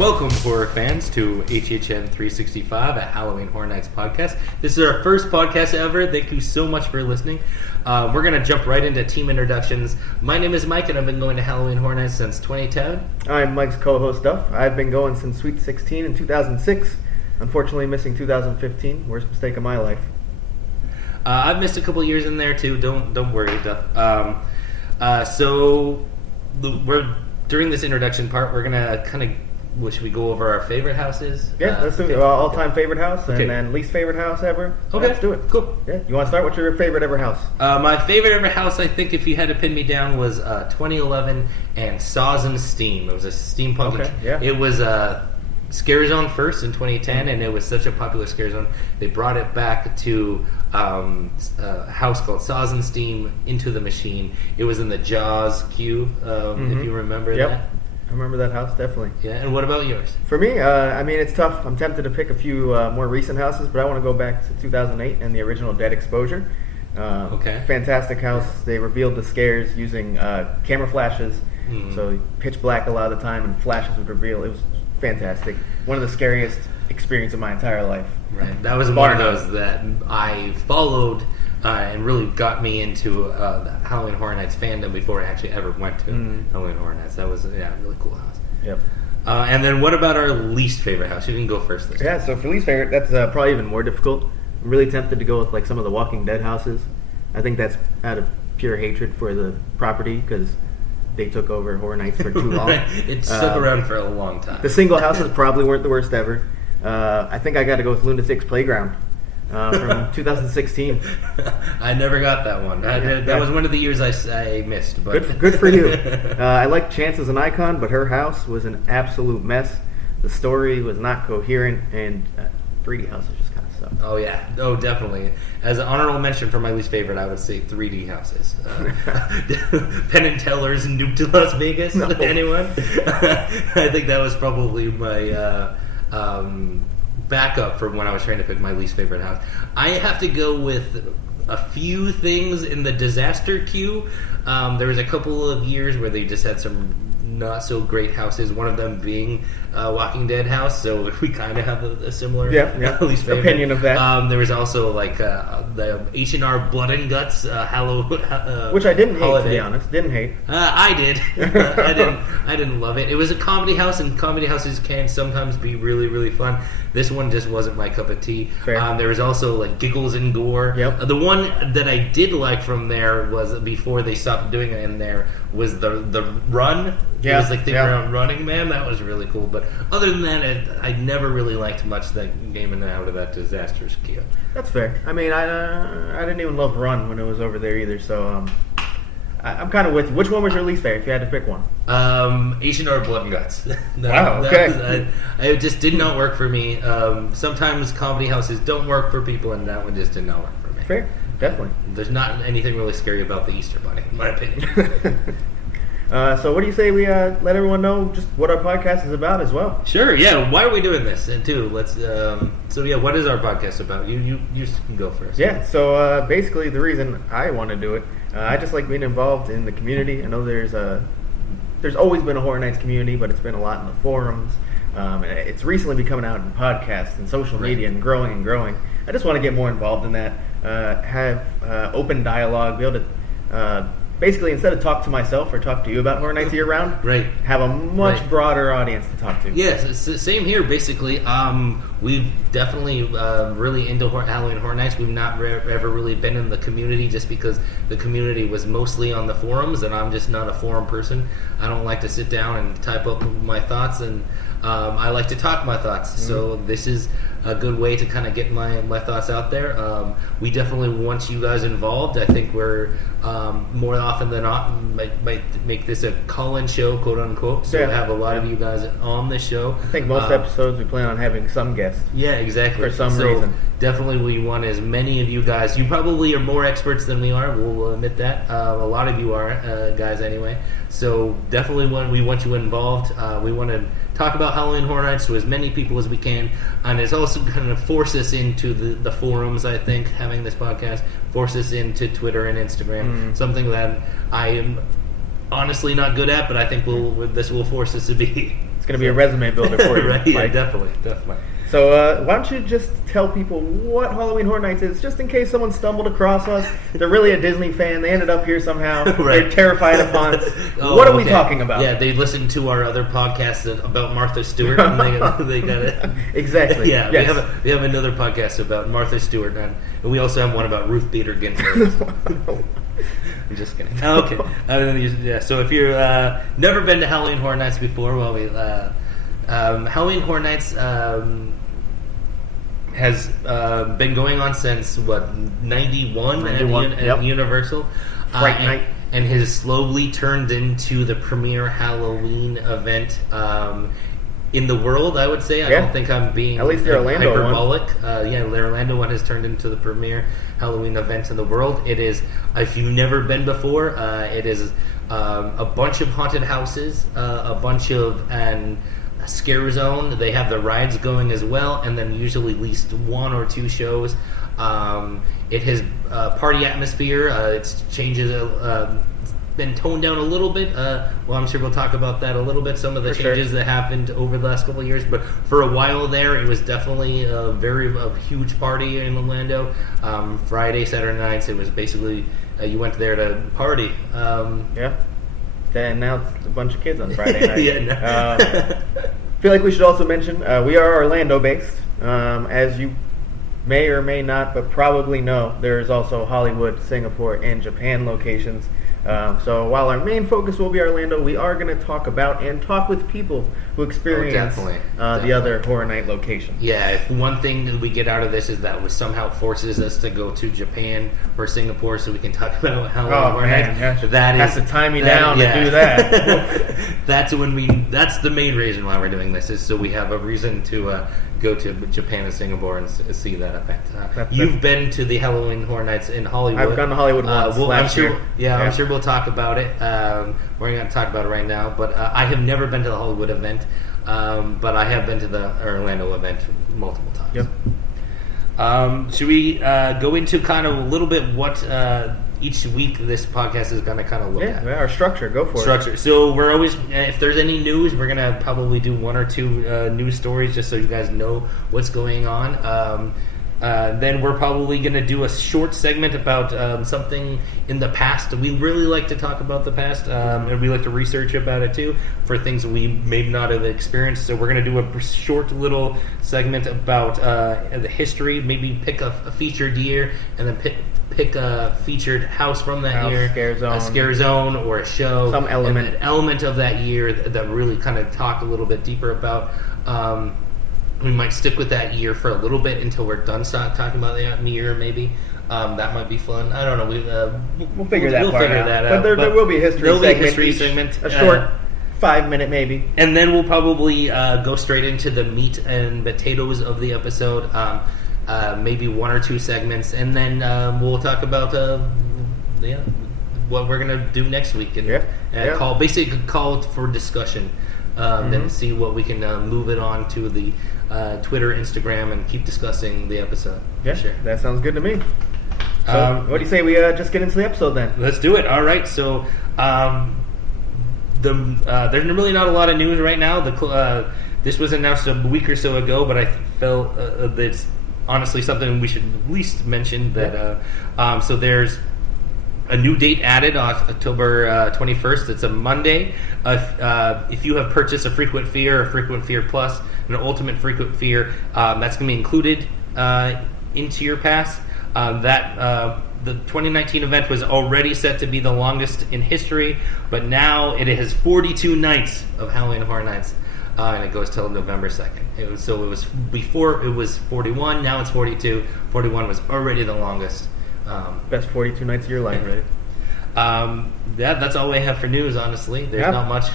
Welcome, horror fans, to HHN365, a Halloween Horror Nights podcast. This is our first podcast ever. Thank you so much for listening. We're going to jump right into team introductions. My name is Mike, and I've been going to Halloween Horror Nights since 2010. I'm Mike's co-host, Duff. I've been going since Sweet 16 in 2006. Unfortunately, missing 2015. Worst mistake of my life. I've missed a couple years in there, too. Don't worry, Duff. During this introduction part, we're going to kind of... should we go over our favorite houses? Yeah, let's do it. All-time favorite house, and then least favorite house ever. Okay, let's do it. Cool. Yeah, you want to start? What's your favorite ever house? My favorite ever house, I think, if you had to pin me down, was 2011 and Saws and Steam. It was a steampunk. Okay, yeah. It was Scare Zone first in 2010, and it was such a popular Scare Zone. They brought it back to a house called Saws and Steam, Into the Machine. It was in the Jaws queue, if you remember that. I remember that house, definitely. Yeah, and what about yours? For me, it's tough. I'm tempted to pick a few more recent houses, but I want to go back to 2008 and the original Dead Exposure. Fantastic house. They revealed the scares using camera flashes, so pitch black a lot of the time, and flashes would reveal. It was fantastic. One of the scariest experiences of my entire life. Right. That was one of those that I followed and really got me into the Halloween Horror Nights fandom before I actually ever went to Halloween Horror Nights. That was a really cool house. Yep. And then what about our least favorite house? You can go first this time. So for least favorite, that's probably even more difficult. I'm really tempted to go with like some of the Walking Dead houses. I think that's out of pure hatred for the property because they took over Horror Nights for too long. It stuck around for a long time. The single houses probably weren't the worst ever. I think I got to go with Lunatic's Playground. From 2016. I never got that one. That was one of the years I missed. But good for you. I like Chance as an icon, but her house was an absolute mess. The story was not coherent, and 3D houses just kind of sucked. Oh, yeah. Oh, definitely. As an honorable mention for my least favorite, I would say 3D houses. Penn and Teller's Nuke to Las Vegas. No. Anyone? I think that was probably my... backup for when I was trying to pick my least favorite house. I have to go with a few things in the disaster queue. There was a couple of years where they just had some not so great houses, one of them being Walking Dead house, so we kind of have a similar least favorite opinion of that. There was also like the H&R Blood and Guts which I didn't holiday. hate, to be honest. Didn't hate. I did. I didn't love it. It was a comedy house, and comedy houses can sometimes be really, really fun. This one just wasn't my cup of tea. There was also like Giggles and Gore. Yep. The one that I did like from there was before they stopped doing it in there was the Run. It was like they were on Running Man. That was really cool. But other than that, I never really liked much that game and out of that disastrous queue. That's fair. I mean, I didn't even love Run when it was over there either. So I'm kind of with you. Which one was your least favorite if you had to pick one? H&R Blood and Guts. Wow, okay. It just did not work for me. Sometimes comedy houses don't work for people, and that one just did not work for me. Fair, definitely. There's not anything really scary about the Easter Bunny, in my opinion. So what do you say we let everyone know just what our podcast is about as well? Sure, yeah. Why are we doing this? And too, let's. What is our podcast about? You can go first. Yeah. So basically, the reason I want to do it, I just like being involved in the community. I know there's always been a Horror Nights community, but it's been a lot in the forums. And it's recently been coming out in podcasts and social media and growing. I just want to get more involved in that. Have open dialogue, be able to. Basically, instead of talk to myself or talk to you about Horror Nights year-round, have a much broader audience to talk to. Yes, same here, basically. We've definitely really into Halloween Horror Nights. We've not ever really been in the community just because the community was mostly on the forums, and I'm just not a forum person. I don't like to sit down and type up my thoughts, and I like to talk my thoughts. So this is a good way to kind of get my thoughts out there. We definitely want you guys involved. I think we're more often than not might make this a call-in show, quote unquote. So we have a lot of you guys on the show. I think most episodes we plan on having some guests. Yeah, exactly. For some reason. Definitely we want as many of you guys. You probably are more experts than we are. We'll admit that. A lot of you are, guys, anyway. So definitely we want you involved. We want to talk about Halloween Horror Nights to as many people as we can. And it's also going to force us into the forums, I think, having this podcast. Force us into Twitter and Instagram. Something that I am honestly not good at, but I think this will force us to be. It's going to be a resume builder for you. Right? Yeah, Mike. definitely. So why don't you just tell people what Halloween Horror Nights is, just in case someone stumbled across us. They're really a Disney fan. They ended up here somehow. Right. They're terrified of haunts. What are we talking about? Yeah, they listened to our other podcast about Martha Stewart, and they got it. Exactly. Yeah, yes. we have another podcast about Martha Stewart, and we also have one about Ruth Bader Ginsburg. I'm just kidding. Okay. So if you've never been to Halloween Horror Nights before, Halloween Horror Nights has been going on since 91 at Universal. Fright Night. And has slowly turned into the premier Halloween event in the world, I would say. I don't think I'm being at least the Orlando hyperbolic. The Orlando one has turned into the premier Halloween event in the world. It is, if you've never been before, it is a bunch of haunted houses, a bunch of scare zone. They have the rides going as well, and then usually at least one or two shows. It has party atmosphere. It's changes. Been toned down a little bit. I'm sure we'll talk about that a little bit. Some of the changes that happened over the last couple of years, but for a while there, it was definitely a huge party in Orlando. Friday, Saturday nights, it was basically you went there to party. And now it's a bunch of kids on Friday night. Yeah. I feel like we should also mention we are Orlando-based. As you may or may not, but probably know, there is also Hollywood, Singapore, and Japan locations. So while our main focus will be Orlando, we are going to talk about and talk with people who experience the other Horror Night locations. Yeah, if one thing that we get out of this is that it somehow forces us to go to Japan or Singapore so we can talk about Halloween Horror Nights. That has to tie me down to do that. That's the main reason why we're doing this, is so we have a reason to go to Japan and Singapore and see that event. You've been to the Halloween Horror Nights in Hollywood. I've gone to Hollywood once last year. I'm sure we'll talk about it. We're going to talk about it right now. But I have never been to the Hollywood event, but I have been to the Orlando event multiple times. Yep. Should we go into kind of a little bit what each week this podcast is going to kind of look at? Yeah, our structure. Go for it. So we're always, if there's any news, we're going to probably do one or two news stories just so you guys know what's going on. Then we're probably going to do a short segment about something in the past. We really like to talk about the past, and we like to research about it too for things we may not have experienced. So we're going to do a short little segment about the history, maybe pick a featured year, and then pick a featured house from that year, a scare zone, or a show, some element, an element of that year that really kind of talk a little bit deeper about. We might stick with that year for a little bit until we're done talking about that year, maybe. That might be fun. I don't know. We'll figure that out. But there will be a history segment. A short 5-minute maybe. And then we'll probably go straight into the meat and potatoes of the episode. Maybe one or two segments. And then we'll talk about what we're going to do next week. And call for discussion. Then see what we can move it on to the Twitter, Instagram, and keep discussing the episode. Yeah, sure. That sounds good to me. So, what do you say we just get into the episode then? Let's do it. All right. So, there's really not a lot of news right now. This was announced a week or so ago, but I felt that's honestly something we should at least mention. That so there's a new date added on October 21st. It's a Monday. If you have purchased a Frequent Fear, a Frequent Fear Plus, an Ultimate Frequent Fear, that's going to be included into your pass. The 2019 event was already set to be the longest in history, but now it has 42 nights of Halloween Horror Nights, and it goes till November 2nd. Before it was 41, now it's 42. 41 was already the longest. Best 42 nights of your life, right? That's all we have for news, honestly. There's not much,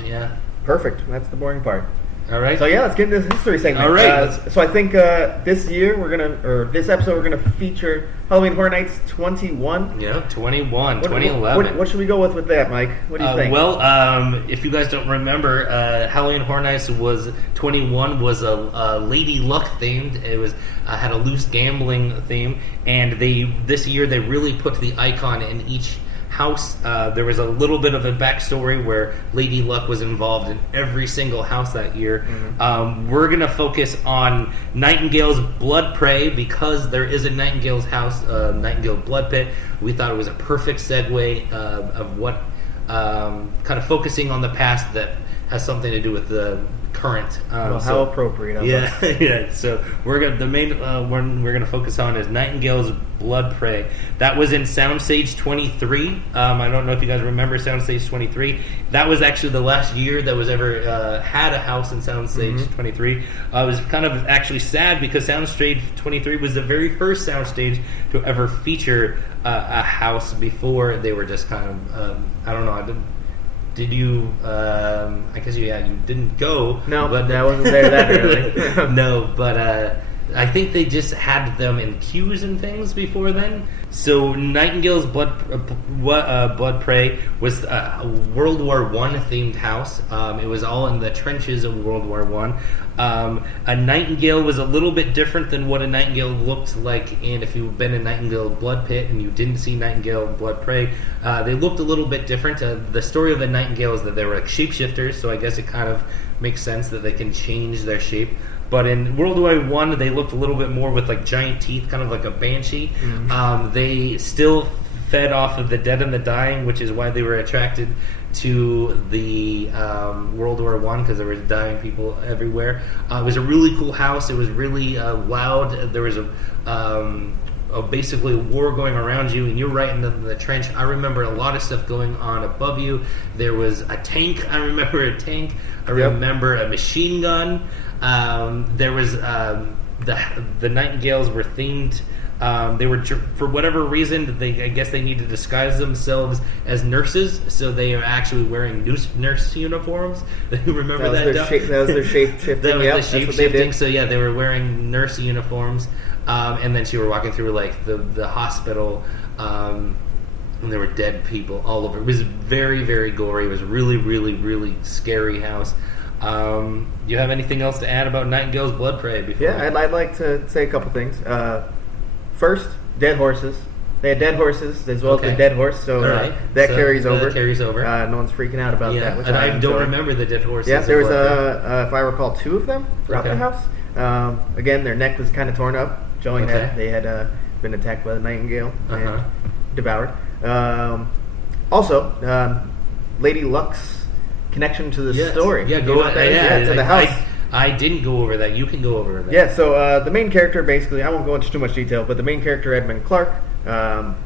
Perfect. That's the boring part. All right. So let's get into this history segment. All right. So I think this episode we're gonna feature Halloween Horror Nights 21. Yeah, 2011. What should we go with that, Mike? What do you think? If you guys don't remember, Halloween Horror Nights was 21 was a Lady Luck themed. It was had a loose gambling theme, and this year they really put the icon in each house. There was a little bit of a backstory where Lady Luck was involved in every single house that year. We're going to focus on Nightingale's Blood Prey because there is a Nightingale's house, Nightingale Blood Pit. We thought it was a perfect segue of what kind of focusing on the past that has something to do with the current. How appropriate. Yeah, yeah. So the main one we're gonna focus on is Nightingale's Blood Prey. That was in Soundstage 23. I don't know if you guys remember Soundstage 23. That was actually the last year that was ever had a house in Soundstage 23. It was kind of actually sad because Soundstage 23 was the very first soundstage to ever feature a house before they were just kind of I don't know. Did you? I guess you didn't go. No, but I wasn't there that early. No, but I think they just had them in queues and things before then. So Nightingale's Blood Prey was a World War I themed house. It was all in the trenches of World War I. A Nightingale was a little bit different than what a Nightingale looked like, and if you've been in Nightingale Blood Pit and you didn't see Nightingale Blood Prey, they looked a little bit different. The story of the Nightingale is that they were like shapeshifters, so I guess it kind of makes sense that they can change their shape. But in World War I, they looked a little bit more with like giant teeth, kind of like a banshee. They still fed off of the dead and the dying, which is why they were attracted to the World War I, because there was dying people everywhere. It was a really cool house. It was really loud. There was basically a war going around you, and you're right in the trench. I remember a lot of stuff going on above you. There was a tank. I remember a tank. I remember a machine gun. There was the Nightingales were themed. They were, for whatever reason, I guess they need to disguise themselves as nurses, so they are actually wearing nurse uniforms. You remember that? That was their shape shifting. That was the shape shifting. So yeah, they were wearing nurse uniforms, and then she were walking through like the hospital, and there were dead people all over. It was very, very gory. It was really, really, really scary house. You have anything else to add about Nightingale's Blood Prey? I'd like to say a couple things. First, dead horses. They had dead horses as well as the dead horse, so that carries over. No one's freaking out about that. Which I don't remember the dead horses. Yeah, there was, if I recall, 2 of them throughout the house. Again, their neck was kind of torn up, showing that they had been attacked by the Nightingale and devoured. Also, Lady Luck's connection to the story. Yeah, go ahead. To the house. I didn't go over that. You can go over that. Yeah, so the main character, basically, I won't go into too much detail, but the main character, Edmund Clark,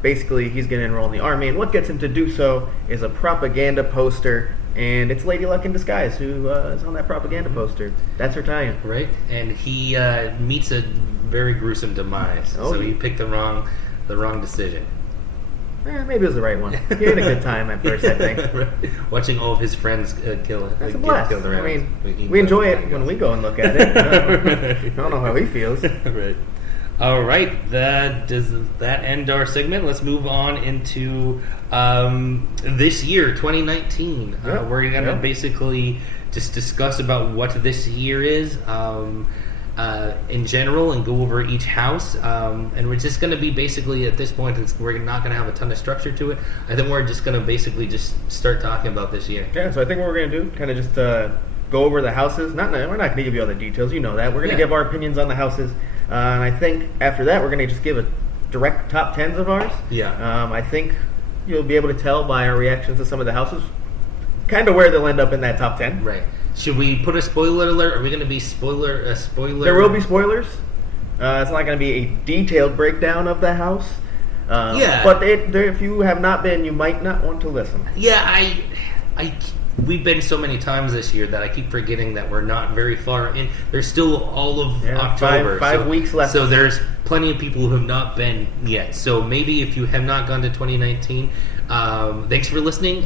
basically, he's going to enroll in the army, and what gets him to do so is a propaganda poster, and it's Lady Luck in disguise who is on that propaganda poster. That's her tie-in. Right, and he meets a very gruesome demise, so he picked the wrong decision. Maybe it was the right one. He had a good time at first, I think. Watching all of his friends kill it. That's a blast. I mean, we enjoy it when we go and look at it. I don't know how he feels. Right. All right. Does that end our segment? Let's move on into this year, 2019. We're going to basically just discuss about what this year is. In general, and go over each house, and we're just going to be basically at this point, we're not going to have a ton of structure to it. I think we're just going to basically just start talking about this year. Yeah, so I think what we're going to do, kind of just go over the houses. We're not going to give you all the details, you know that. We're going to give our opinions on the houses, and I think after that, we're going to just give a direct top 10s of ours. Yeah. I think you'll be able to tell by our reactions to some of the houses, kind of where they'll end up in that top 10. Right. Should we put a spoiler alert? Are we going to be a spoiler? There will be spoilers. It's not going to be a detailed breakdown of the house. But if you have not been, you might not want to listen. Yeah, we've been so many times this year that I keep forgetting that we're not very far in. There's still all of October. Five weeks left. So there's plenty of people who have not been yet. So maybe if you have not gone to 2019, thanks for listening.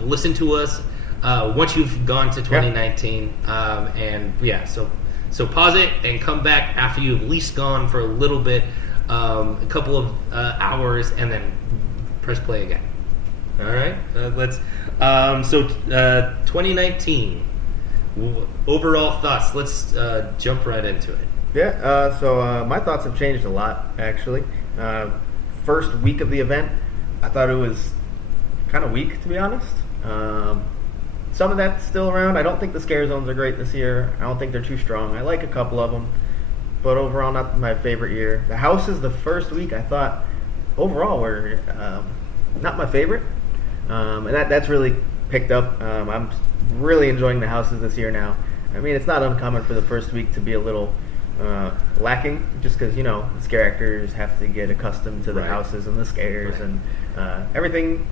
Listen to us. Once you've gone to 2019, so pause it and come back after you've at least gone for a little bit, a couple of hours, and then press play again. All right, let's. 2019 overall thoughts. Let's jump right into it. Yeah. So my thoughts have changed a lot actually. First week of the event, I thought it was kind of weak, to be honest. Some of that's still around. I don't think the scare zones are great this year. I don't think they're too strong. I like a couple of them, but overall, not my favorite year. The houses, the first week, I thought overall were not my favorite, and that's really picked up. I'm really enjoying the houses this year now. I mean, it's not uncommon for the first week to be a little lacking, just because the scare actors have to get accustomed to the houses and the scares and everything.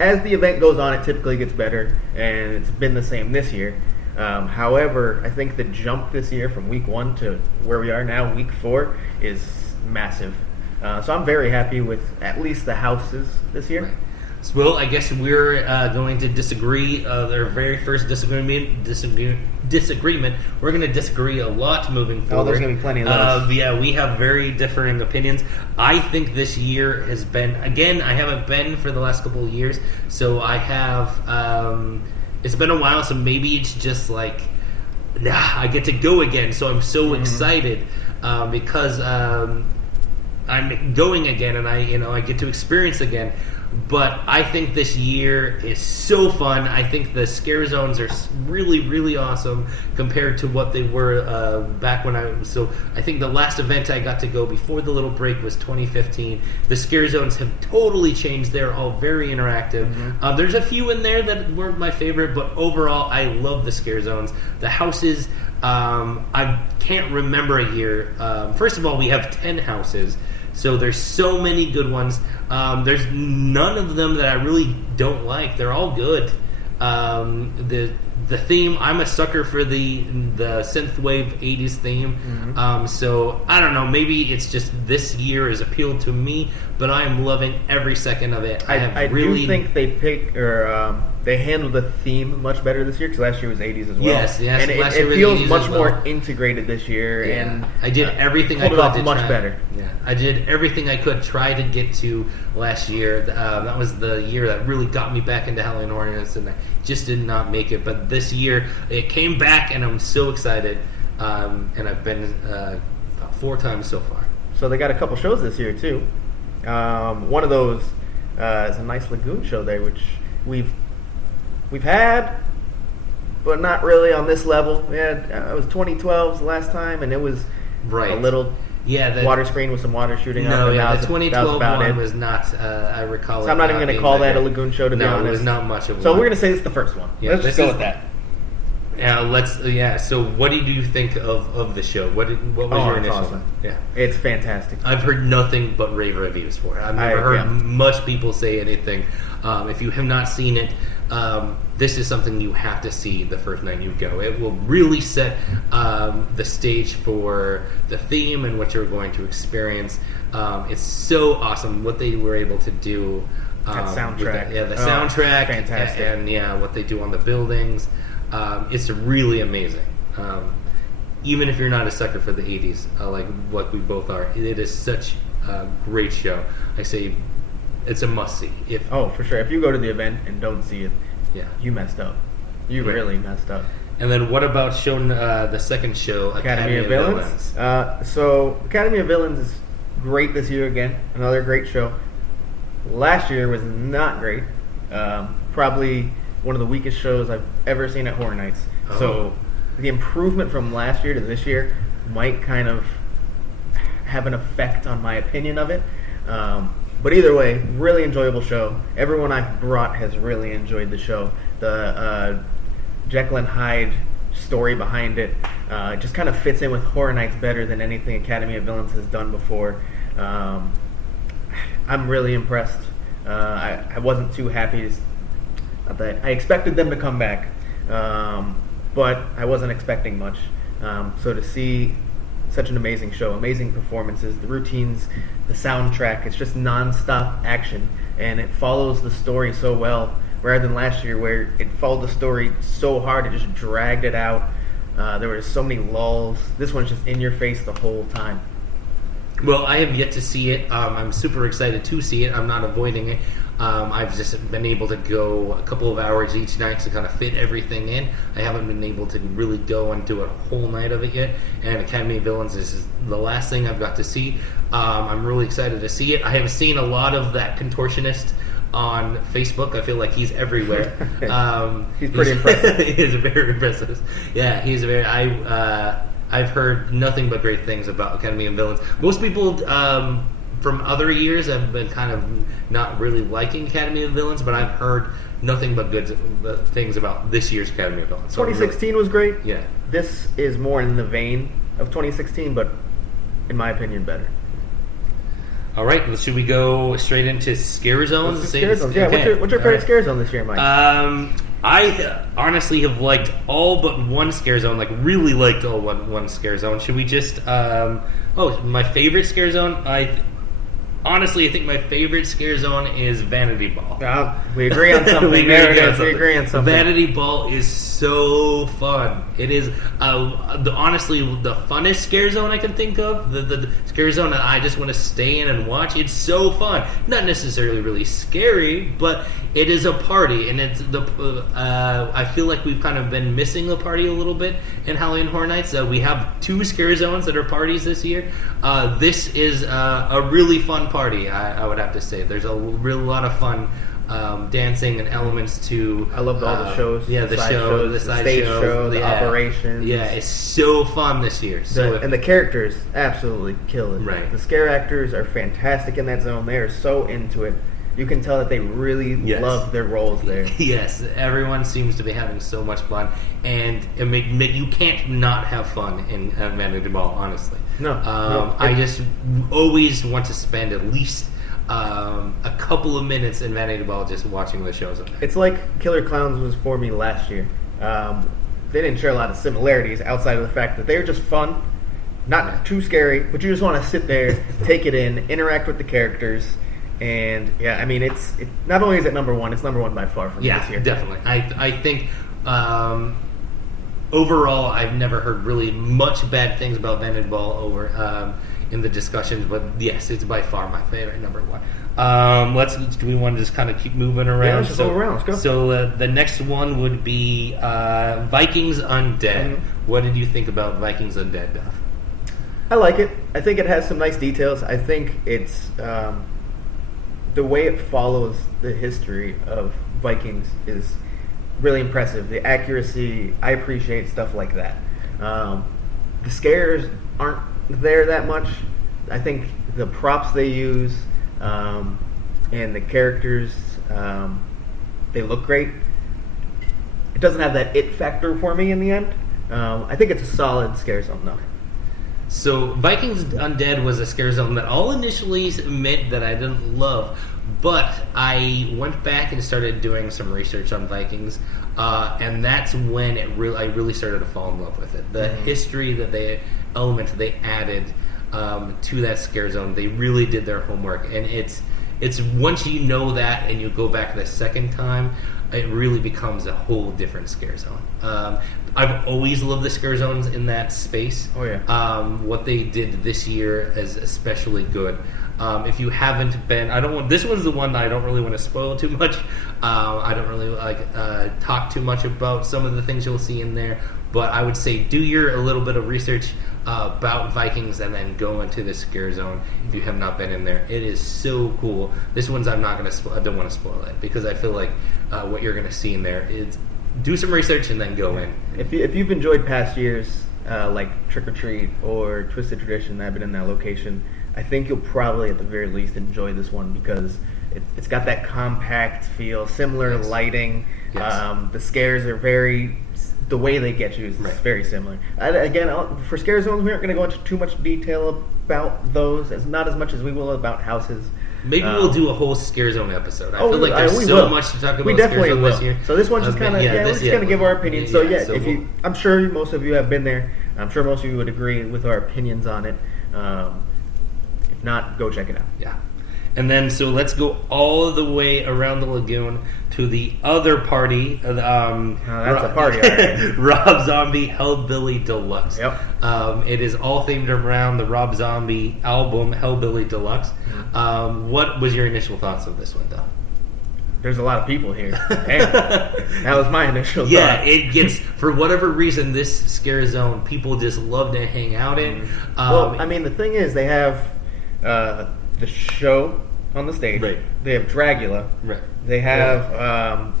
As the event goes on, it typically gets better, and it's been the same this year. However, I think the jump this year from week 1 to where we are now, week 4, is massive. So I'm very happy with at least the houses this year. Right. So, well, I guess we're going to disagree. Their very first disagreement. We're going to disagree a lot moving forward. Oh, there's going to be plenty of those. Yeah, we have very differing opinions. I think this year has been, again, I haven't been for the last couple of years, so I have, it's been a while, so maybe it's just like, I get to go again, so I'm so excited because I'm going again, and I get to experience again. But I think this year is so fun. I think the scare zones are really, really awesome compared to what they were back when I was. So I think the last event I got to go before the little break was 2015. The scare zones have totally changed. They're all very interactive. There's a few in there that weren't my favorite, but overall, I love the scare zones. The houses, I can't remember a year. First of all, we have 10 houses. So there's so many good ones. There's none of them that I really don't like. They're all good. The theme, I'm a sucker for the synthwave 80s theme. So I don't know, maybe it's just this year has appealed to me, but I'm loving every second of it. I do think they handled the theme much better this year, because last year was 80s as well. Yes, and it feels much more integrated this year. Yeah. And I did everything I pulled could it off to much try. better. Yeah, I did everything I could try to get to last year. That was the year that really got me back into Halloween Horror Nights, and I just did not make it. But this year, it came back, and I'm so excited. And I've been about 4 times so far. So they got a couple shows this year too. One of those is a nice lagoon show there, which we've had, but not really on this level. Yeah, it was 2012's the last time, and it was a little water screen with some water shooting out. The 2012 one was not. I recall. So I'm not even going to call that a lagoon show, to be honest. No, it was not much of one. So we're going to say it's the first one. Yeah, let's just go with that. Yeah, So, what did you think of the show? What was your initial? Awesome. Yeah, it's fantastic. I've heard nothing but rave reviews for it. I've never heard much people say anything. If you have not seen it, this is something you have to see the first night you go. It will really set the stage for the theme and what you're going to experience. It's so awesome what they were able to do. That soundtrack. The soundtrack. Fantastic. And what they do on the buildings. It's really amazing. Even if you're not a sucker for the 80s, like what we both are, it is such a great show. I say it's a must-see. For sure. If you go to the event and don't see it, you messed up. You really messed up. And then what about showing the second show, Academy of Villains? So Academy of Villains is great this year again. Another great show. Last year was not great. Probably one of the weakest shows I've ever seen at Horror Nights. So the improvement from last year to this year might kind of have an effect on my opinion of it. But either way, really enjoyable show. Everyone I've brought has really enjoyed the show. The Jekyll and Hyde story behind it just kind of fits in with Horror Nights better than anything Academy of Villains has done before. I'm really impressed. I wasn't too happy. I expected them to come back, but I wasn't expecting much. So to see such an amazing show, amazing performances, the routines, the soundtrack, it's just non-stop action, and it follows the story so well, rather than last year where it followed the story so hard, it just dragged it out. There were so many lulls. This one's just in your face the whole time. Well, I have yet to see it. I'm super excited to see it. I'm not avoiding it. I've just been able to go a couple of hours each night to kind of fit everything in. I haven't been able to really go and do a whole night of it yet. And Academy of Villains is the last thing I've got to see. I'm really excited to see it. I have seen a lot of that contortionist on Facebook. I feel like he's everywhere. He's pretty impressive. He is very impressive. Yeah, he's very. I've heard nothing but great things about Academy of Villains. Most people from other years have been kind of not really liking Academy of Villains, but I've heard nothing but good things about this year's Academy of Villains. 2016 was great. Yeah. This is more in the vein of 2016, but in my opinion, better. All right, well, should we go straight into Scare Zones? Scare Zones, yeah. Okay. What's your favorite Scare Zone this year, Mike? I honestly have liked all but one Scare Zone, like really liked all one Scare Zone. Should we just... my favorite Scare Zone? Honestly, I think my favorite Scare Zone is Vanity Ball. We agree on something. We agree on something. Vanity Ball is so fun. It is honestly the funnest Scare Zone I can think of. The Scare Zone that I just want to stay in and watch. It's so fun. Not necessarily really scary, but it is a party, and it's I feel like we've kind of been missing a party a little bit in Halloween Horror Nights. We have 2 Scare Zones that are parties this year. This is a really fun party, I would have to say. There's a real lot of fun dancing and elements to... I loved all the shows. Yeah, the stage show, the operations. Yeah, it's so fun this year. And the characters absolutely kill it. Right. The scare actors are fantastic in that zone. They are so into it. You can tell that they really love their roles there. Yes, everyone seems to be having so much fun, and you can't not have fun in Vanity Ball, honestly. No. I just always want to spend at least a couple of minutes in Vanity Ball just watching the shows. It's like Killer Clowns was for me last year. They didn't share a lot of similarities outside of the fact that they were just fun, not too scary, but you just want to sit there, take it in, interact with the characters. And yeah, I mean, it's not only is it number one, it's number one by far for me this year. Yeah, definitely. I think overall, I've never heard really much bad things about Vanity Ball over in the discussions, but yes, it's by far my favorite, number one. Do we want to just kind of keep moving around? Yeah, let's just go around. Let's go. So the next one would be Vikings Undead. Mm-hmm. What did you think about Vikings Undead, Duff? I like it. I think it has some nice details. I think it's the way it follows the history of Vikings is really impressive. The accuracy, I appreciate stuff like that. The scares aren't there that much. I think the props they use and the characters, they look great. It doesn't have that it factor for me in the end. I think it's a solid scare zone, though. So Vikings Undead was a scare zone that I'll initially admit that I didn't love, but I went back and started doing some research on Vikings, and that's when I really started to fall in love with it. The history that they added to that scare zone, they really did their homework, and it's once you know that and you go back the second time, it really becomes a whole different scare zone. I've always loved the scare zones in that space. Oh yeah. What they did this year is especially good. If you haven't been, this one's the one that I don't really want to spoil too much. I don't really talk too much about some of the things you'll see in there. But I would say do a little bit of research about Vikings and then go into the scare zone if you have not been in there. It is so cool. This one's I don't want to spoil it because I feel like what you're going to see in there is do some research and then go in. If you've enjoyed past years like Trick or Treat or Twisted Tradition, I've been in that location. I think you'll probably at the very least enjoy this one because it's got that compact feel, similar lighting. Yes. The scares are the way they get you is very similar. Again, for scare zones, we aren't going to go into too much detail about those, not as much as we will about houses. Maybe we'll do a whole scare zone episode. I feel like there's so much to talk about. We definitely scare zone will. This year. So this one's just kind of we're just going to give our opinion. I'm sure most of you have been there. I'm sure most of you would agree with our opinions on it. If not, go check it out. Yeah. And then, so let's go all the way around the lagoon to the other party. That's a party, all right. Rob Zombie Hellbilly Deluxe. Yep. It is all themed around the Rob Zombie album Hellbilly Deluxe. Mm-hmm. What was your initial thoughts of this one, though? There's a lot of people here. Damn. That was my initial thought. Yeah, it gets, for whatever reason, this scare zone, people just love to hang out in. Well, I mean, the thing is, they have the show on the stage. Right. They have Dracula. Right. They have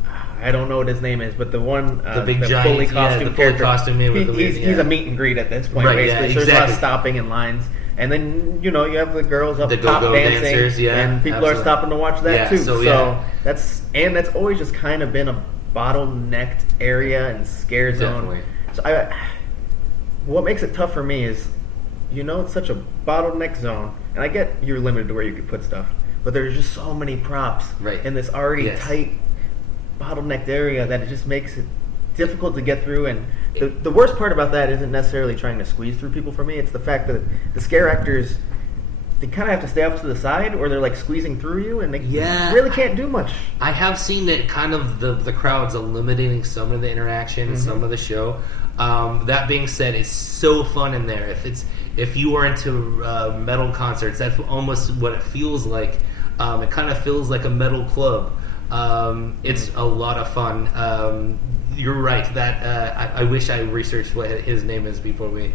I don't know what his name is, but the one the big giant, fully costume the fully character. costume man with the He's a meet and greet at this point, Right, basically. yeah, So there's a lot of exactly. stopping in lines. And then, you have the girls up The top go-go dancing, dancers, yeah, and people absolutely. are stopping to watch that Yeah, too. so, that's always just kind of been a bottlenecked area and scare zone. Definitely. So what makes it tough for me is, it's such a bottleneck zone, and I get you're limited to where you could put stuff, but there's just so many props Right. in this already Yes. tight, bottlenecked area that it just makes it difficult to get through. And the worst part about that isn't necessarily trying to squeeze through people for me. It's the fact that the scare actors, they kind of have to stay off to the side, or they're like squeezing through you, and they really can't do much. I have seen that kind of the crowd's eliminating some of the interaction, some of the show. That being said, it's so fun in there. If you are into metal concerts, that's almost what it feels like. It kind of feels like a metal club. It's a lot of fun. You're right that I wish I researched what his name is before we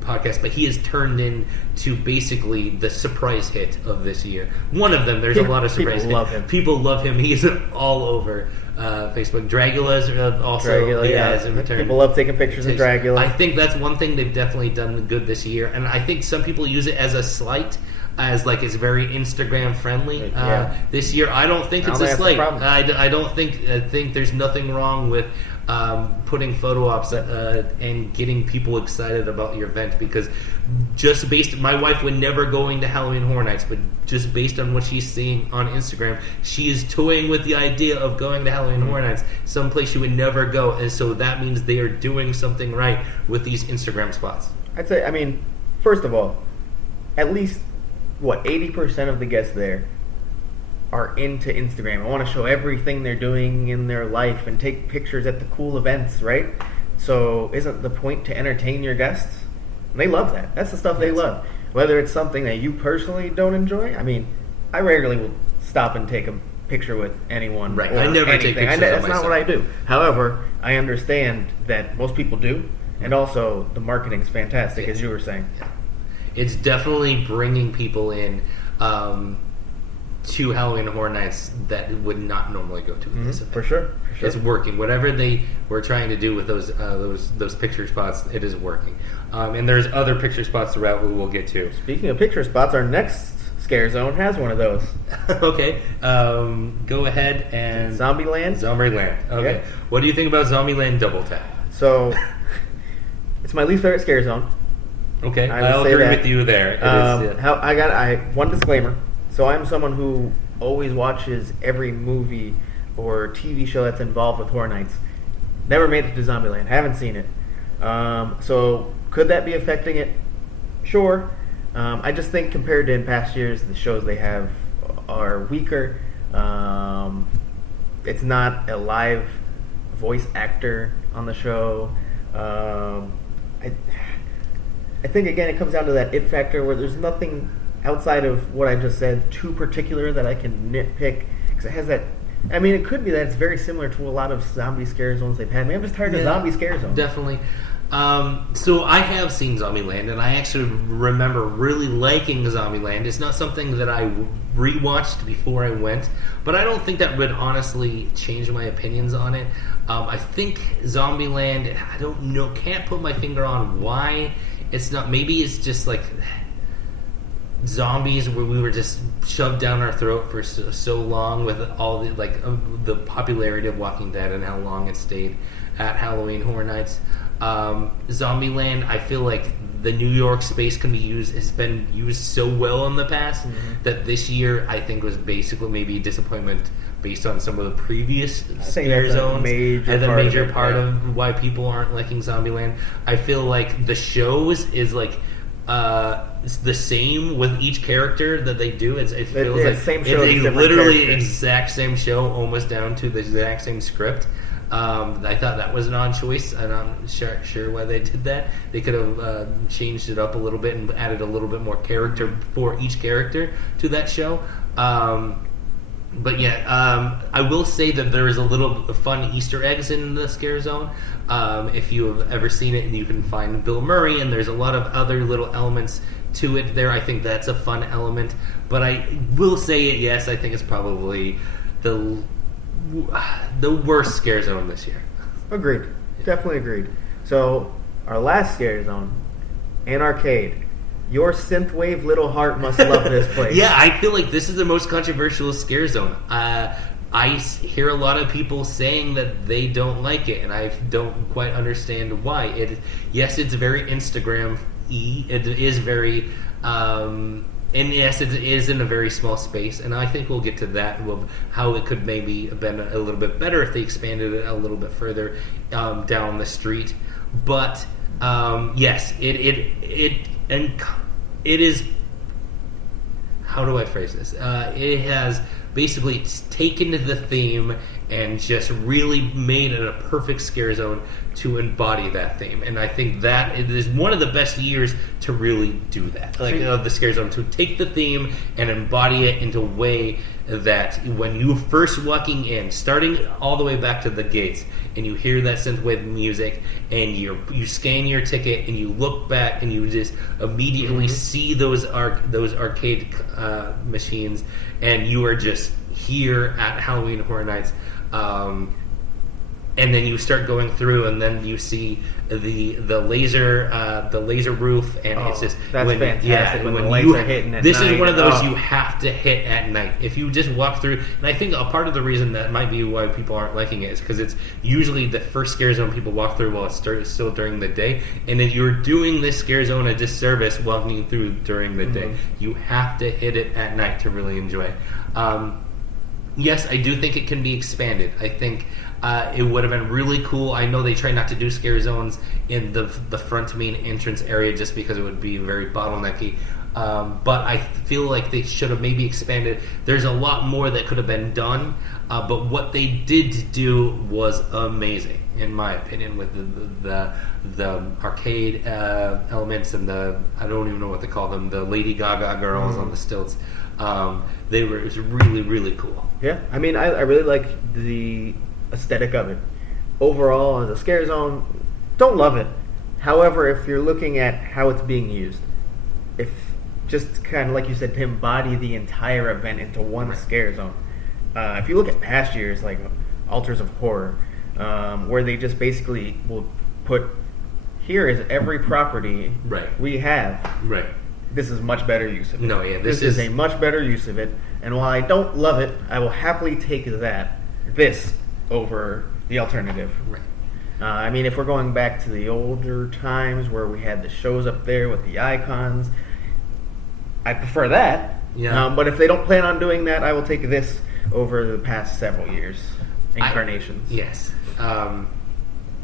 podcast, but he has turned into basically the surprise hit of this year. One of them. There's a lot of surprise hits. People love him. He is all over Facebook. Dracula's also has in return. People love taking pictures of Dracula. I think that's one thing they've definitely done good this year, and I think some people use it as a slight. As like it's very Instagram friendly this year. I don't think it's a slight. I don't think. I think there's nothing wrong with putting photo ops and getting people excited about your event, because just based, my wife would never going to Halloween Horror Nights, but just based on what she's seeing on Instagram, she is toying with the idea of going to Halloween Horror Nights, someplace she would never go, and so that means they are doing something right with these Instagram spots. I'd say, first of all, at least 80% of the guests there are into Instagram. I want to show everything they're doing in their life and take pictures at the cool events, right? So isn't the point to entertain your guests? And they love that. That's the stuff they love. Whether it's something that you personally don't enjoy, I rarely will stop and take a picture with anyone. Right. I never take pictures That's of not myself. what I do. However, I understand that most people do, and also the marketing's fantastic, as you were saying. It's definitely bringing people in to Halloween Horror Nights that would not normally go to this event. For sure. It's working. Whatever they were trying to do with those picture spots, it is working. And there's other picture spots throughout we'll get to. Speaking of picture spots, our next scare zone has one of those. Okay. Go ahead and... Zombieland? Zombieland. Okay. Yep. What do you think about Zombieland Double Tap? So, it's my least favorite scare zone. Okay, I'll agree with you there. One disclaimer. So I'm someone who always watches every movie or TV show that's involved with Horror Nights. Never made it to Zombieland. Haven't seen it. So could that be affecting it? Sure. I just think compared to in past years, the shows they have are weaker. It's not a live voice actor on the show. I think, again, it comes down to that it factor where there's nothing outside of what I just said too particular that I can nitpick. Because it has that... it could be that it's very similar to a lot of zombie scare zones they've had. I'm just tired of zombie scare zones. Definitely. So I have seen Zombieland, and I actually remember really liking Zombieland. It's not something that I rewatched before I went, but I don't think that would honestly change my opinions on it. I think Zombieland, I don't know, can't put my finger on why it's not. Maybe it's just like zombies where we were just shoved down our throat for so long with all the popularity of Walking Dead and how long it stayed at Halloween Horror Nights. Zombieland, I feel like the New York space has been used so well in the past that this year I think was basically maybe a disappointment based on some of the previous scare zones and the major part of why people aren't liking Zombieland. I feel like the shows is like it's the same with each character that they do. It feels like same show, it's literally exact same show, almost down to the exact same script. I thought that was an odd choice. I'm not sure why they did that. They could have changed it up a little bit and added a little bit more character for each character to that show. But yeah, I will say that there is a little fun Easter eggs in the Scare Zone. If you have ever seen it, and you can find Bill Murray, and there's a lot of other little elements to it there. I think that's a fun element. But I will say it, yes, I think it's probably the worst Scare Zone this year. Agreed. Definitely agreed. So, our last Scare Zone, an arcade. Your synthwave little heart must love this place. Yeah, I feel like this is the most controversial Scare Zone. I hear a lot of people saying that they don't like it, and I don't quite understand why. Yes, it's very Instagram-y. It is very, and yes, it is in a very small space. And I think we'll get to that, how it could maybe have been a little bit better if they expanded it a little bit further down the street. But yes, it is. How do I phrase this? It has basically taken the theme and just really made it a perfect Scare Zone to embody that theme. And I think that it is one of the best years to really do that. Like the Scare Zone, to take the theme and embody it into a way that when you first walking in, starting all the way back to the gates, and you hear that synthwave music, and you scan your ticket, and you look back, and you just immediately see those arcade machines, and you are just here at Halloween Horror Nights. And then you start going through, and then you see the laser roof, and it's just that's fantastic. Yeah, when the lights are hitting at this night. is one of those you have to hit at night. If you just walk through, and I think a part of the reason that might be why people aren't liking it is because it's usually the first Scare Zone people walk through while it's still during the day, and if you're doing this Scare Zone a disservice walking through during the day. You have to hit it at night to really enjoy it. Yes, I do think it can be expanded. I think it would have been really cool. I know they try not to do Scare Zones in the front main entrance area just because it would be very bottlenecky. But I feel like they should have maybe expanded. There's a lot more that could have been done, but what they did do was amazing, in my opinion, with the arcade elements and I don't even know what they call them, the Lady Gaga girls on the stilts. It was really, really cool. Yeah, I mean, I really like the aesthetic of it. Overall, as a Scare Zone, don't love it. However, if you're looking at how it's being used, if just kind of like you said, to embody the entire event into one Scare Zone. If you look at past years, like Altars of Horror, where they just basically will put, here is every property we have. Right. This is much better use of it. No, yeah, this is a much better use of it. And while I don't love it, I will happily take this over the alternative. Right. I mean, if we're going back to the older times where we had the shows up there with the icons, I prefer that. Yeah. But if they don't plan on doing that, I will take this over the past several years. Incarnations. Yes. All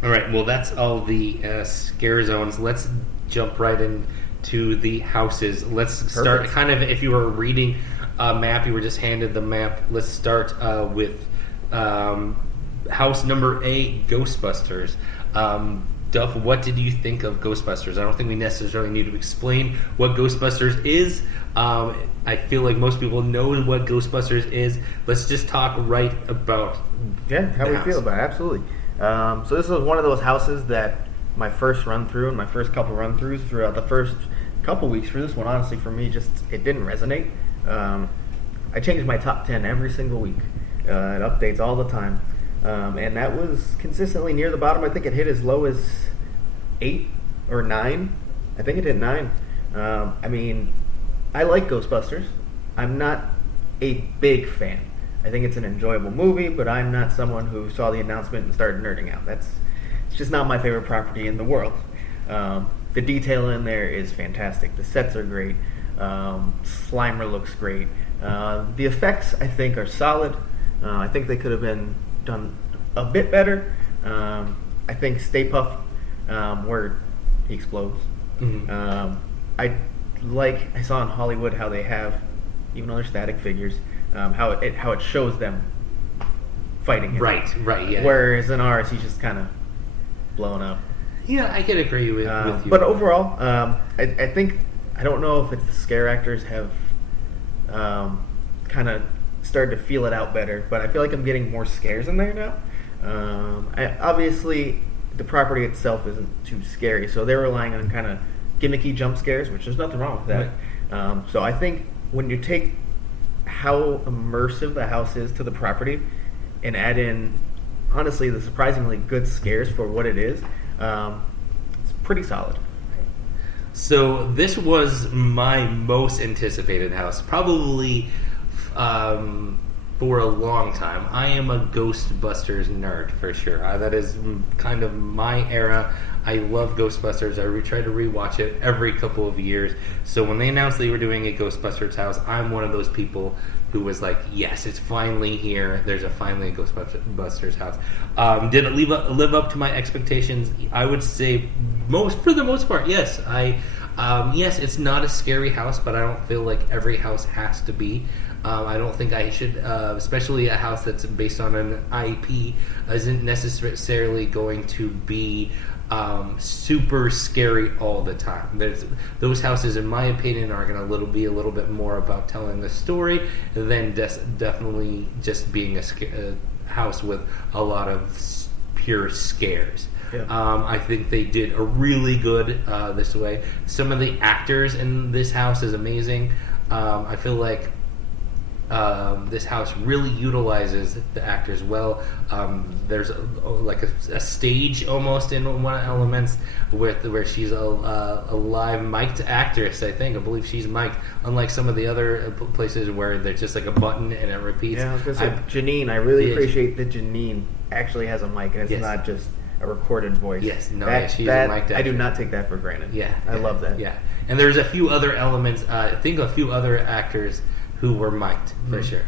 right. Well, that's all the Scare Zones. Let's jump right into the houses. Let's start kind of, if you were reading a map, you were just handed the map. Let's start with house number 8, Ghostbusters. Duff, what did you think of Ghostbusters? I don't think we necessarily need to explain what Ghostbusters is. I feel like most people know what Ghostbusters is. Let's just talk right about how we feel about it. Absolutely. So this was one of those houses that my first run through and my first couple run throughs throughout the first couple weeks for this one, honestly, for me, just it didn't resonate. I changed my top 10 every single week. It updates all the time. And that was consistently near the bottom. I think it hit as low as 8 or 9. I think it hit 9. I mean, I like Ghostbusters. I'm not a big fan. I think it's an enjoyable movie, but I'm not someone who saw the announcement and started nerding out. It's just not my favorite property in the world. The detail in there is fantastic. The sets are great. Slimer looks great. The effects, I think, are solid. I think they could have been done a bit better. I think Stay Puft, where he explodes. I saw in Hollywood how they have, even though they're static figures, how it shows them fighting him. Right, yeah. Whereas in ours, he's just kind of blown up. Yeah, I could agree with you. But overall, I think, I don't know if it's the scare actors have kind of started to feel it out better, but I feel like I'm getting more scares in there now. Obviously, the property itself isn't too scary, so they're relying on kind of gimmicky jump scares, which there's nothing wrong with that. So I think when you take how immersive the house is to the property and add in, honestly, the surprisingly good scares for what it is, it's pretty solid. So this was my most anticipated house, probably for a long time. I am a Ghostbusters nerd for sure. That is kind of my era. I love Ghostbusters. I try to rewatch it every couple of years. So when they announced they were doing a Ghostbusters house, I'm one of those people who was like, yes, it's finally here. There's finally a Ghostbusters house. Did it live up to my expectations? I would say for the most part, yes. Yes, it's not a scary house, but I don't feel like every house has to be. I don't think I should, especially a house that's based on an IP, isn't necessarily going to be super scary all the time. Those houses, in my opinion, are going to be a little bit more about telling the story than definitely just being a house with a lot of pure scares. Yeah. I think they did a really good this way. Some of the actors in this house is amazing. I feel like this house really utilizes the actors well. There's a stage almost in one of the elements where she's a live mic'd actress. I believe she's mic'd, unlike some of the other places where there's just like a button and it repeats. Yeah, I was gonna say Janine. I really appreciate that Janine actually has a mic and it's not just a recorded voice. Yes, she's a mic. I do not take that for granted. I love that. Yeah, and there's a few other elements. I think a few other actors who were mic'd for sure.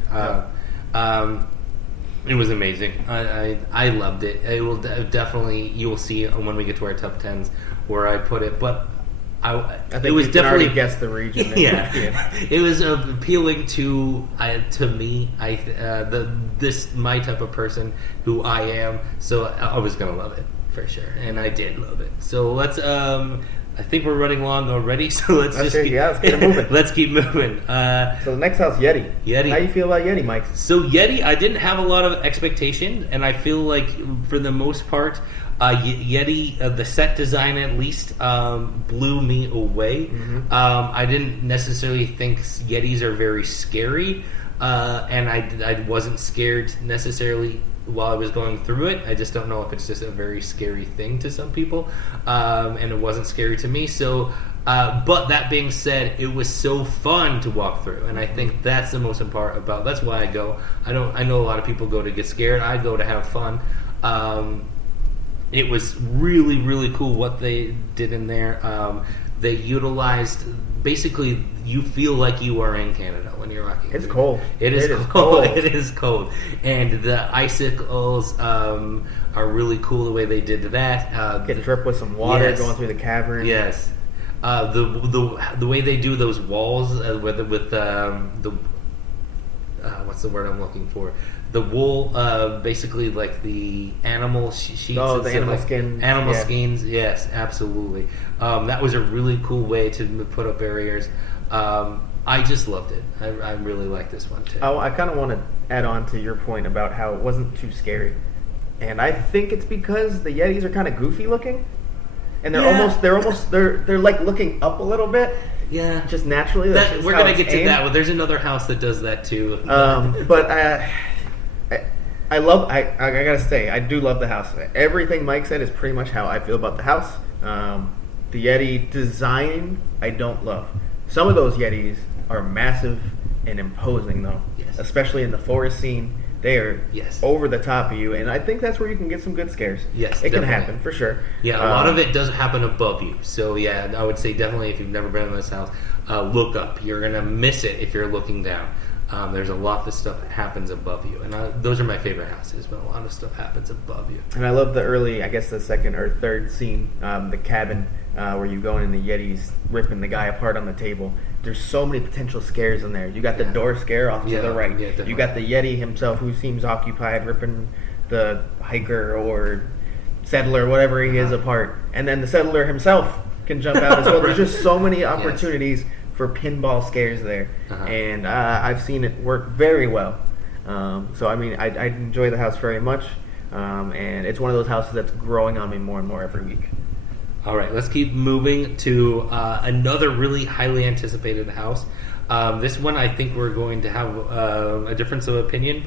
It was amazing. I loved it. It will definitely, you will see when we get to our top 10s where I put it, but I think it was you can definitely already guess the region. Yeah, it was appealing to me. My type of person who I am. So I was gonna love it for sure, and I did love it. So let's. I think we're running long already, so let's get it moving. Let's keep moving. So the next house, Yeti. How do you feel about Yeti, Mike? So Yeti, I didn't have a lot of expectation, and I feel like for the most part, Yeti, the set design at least, blew me away. Mm-hmm. I didn't necessarily think Yetis are very scary, and I wasn't scared necessarily while I was going through it. I just don't know if it's just a very scary thing to some people, and it wasn't scary to me. So, but that being said, it was so fun to walk through, and I think that's the most important part. That's why I go. I know a lot of people go to get scared. I go to have fun. It was really, really cool what they did in there. They utilized, basically, you feel like you are in Canada when you're walking. It's cold. It is cold. It is cold. And the icicles are really cool the way they did that. Get dripped with some water going through the cavern. Yes. The way they do those walls with the what's the word I'm looking for? The wool, basically like the animal sheets. Oh, the animal skins. Animal skins, yes, absolutely. That was a really cool way to put up barriers. I just loved it. I really like this one too. I kind of want to add on to your point about how it wasn't too scary, and I think it's because the Yetis are kind of goofy looking, and they're like looking up a little bit. Yeah, just naturally. We're gonna get to that one. There's another house that does that too. But I gotta say, I do love the house. Everything Mike said is pretty much how I feel about the house. The Yeti design, I don't love. Some of those Yetis are massive and imposing, though. Yes. Especially in the forest scene. They are over the top of you, and I think that's where you can get some good scares. Yes, it can happen, for sure. Yeah, a lot of it does happen above you. So, yeah, I would say definitely if you've never been in this house, look up. You're going to miss it if you're looking down. There's a lot of stuff that happens above you, and those are my favorite houses, but a lot of stuff happens above you. And I love the early, I guess the second or third scene, the cabin, where you go in and the Yeti's ripping the guy apart on the table. There's so many potential scares in there. You got the door scare off to the right. Yeah, you got the Yeti himself who seems occupied ripping the hiker or settler, whatever he is, apart. And then the settler himself can jump out as well. There's just so many opportunities for pinball scares there, and I've seen it work very well. So I mean, I enjoy the house very much, and it's one of those houses that's growing on me more and more every week. All right, let's keep moving to another really highly anticipated house. This one, I think we're going to have a difference of opinion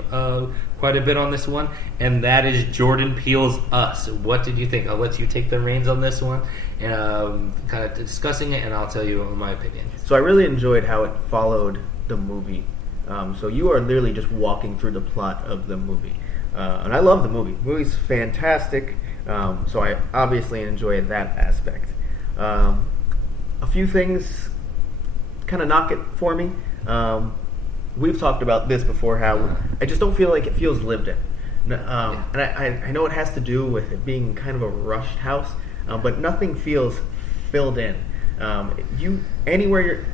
quite a bit on this one, and that is Jordan Peele's Us. What did you think? I'll let you take the reins on this one, and kind of discussing it, and I'll tell you my opinion. So I really enjoyed how it followed the movie. So you are literally just walking through the plot of the movie. And I love the movie. The movie's fantastic. So I obviously enjoy that aspect. A few things kind of knock it for me. We've talked about this before, how I just don't feel like it feels lived in. And I know it has to do with it being kind of a rushed house, but nothing feels filled in.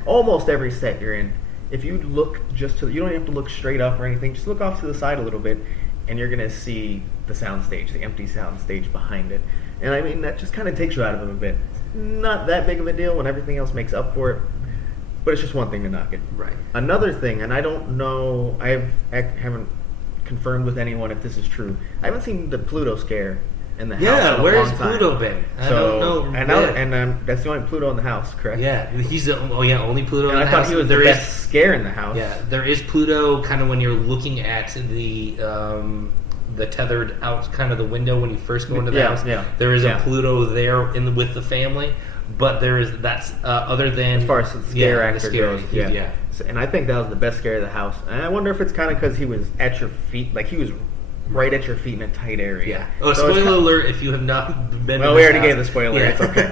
Almost every set you're in, if you look you don't have to look straight up or anything, just look off to the side a little bit, and you're going to see the soundstage, the empty soundstage behind it. And I mean, that just kind of takes you out of it a bit. It's not that big of a deal when everything else makes up for it, but it's just one thing to knock it. Right. Another thing, and I don't know, I haven't confirmed with anyone if this is true, I haven't seen the Pluto scare in the house in a where's long time. Pluto been? I don't know. And that's the only Pluto in the house, correct? Yeah, he's only Pluto and in the I house. thought he was the best scare in the house. Yeah, there is Pluto kind of when you're looking at the tethered out kind of the window when you first go into the house. Yeah, there is a Pluto there with the family, but that's other than as far as the scare actor goes. Yeah. And I think that was the best scare of the house. And I wonder if it's kind of because he was at your feet, like he was right at your feet in a tight area. Yeah. Oh, so spoiler alert! If you have not been, well, we already gave the spoiler. Yeah. It's okay.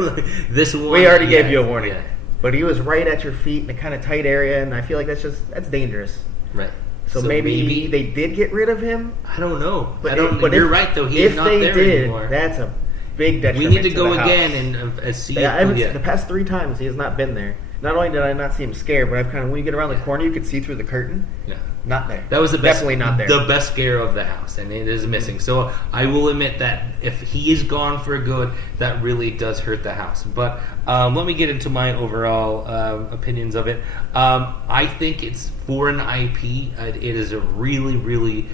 This one, we already gave you a warning. Yeah. But he was right at your feet in a kind of tight area, and I feel like that's dangerous. Right. So maybe they did get rid of him. I don't know. But you're right though. He's not there anymore. That's a big detriment. We need to go the again house. and see. The past 3 times he has not been there. Not only did I not see him scared, but I've kind of, when you get around the corner, you could see through the curtain. Yeah. Not there. That was the best, definitely not there. The best scare of the house, and it is missing. So I will admit that if he is gone for good, that really does hurt the house. But let me get into my overall opinions of it. I think it's for an IP. It is a really, really.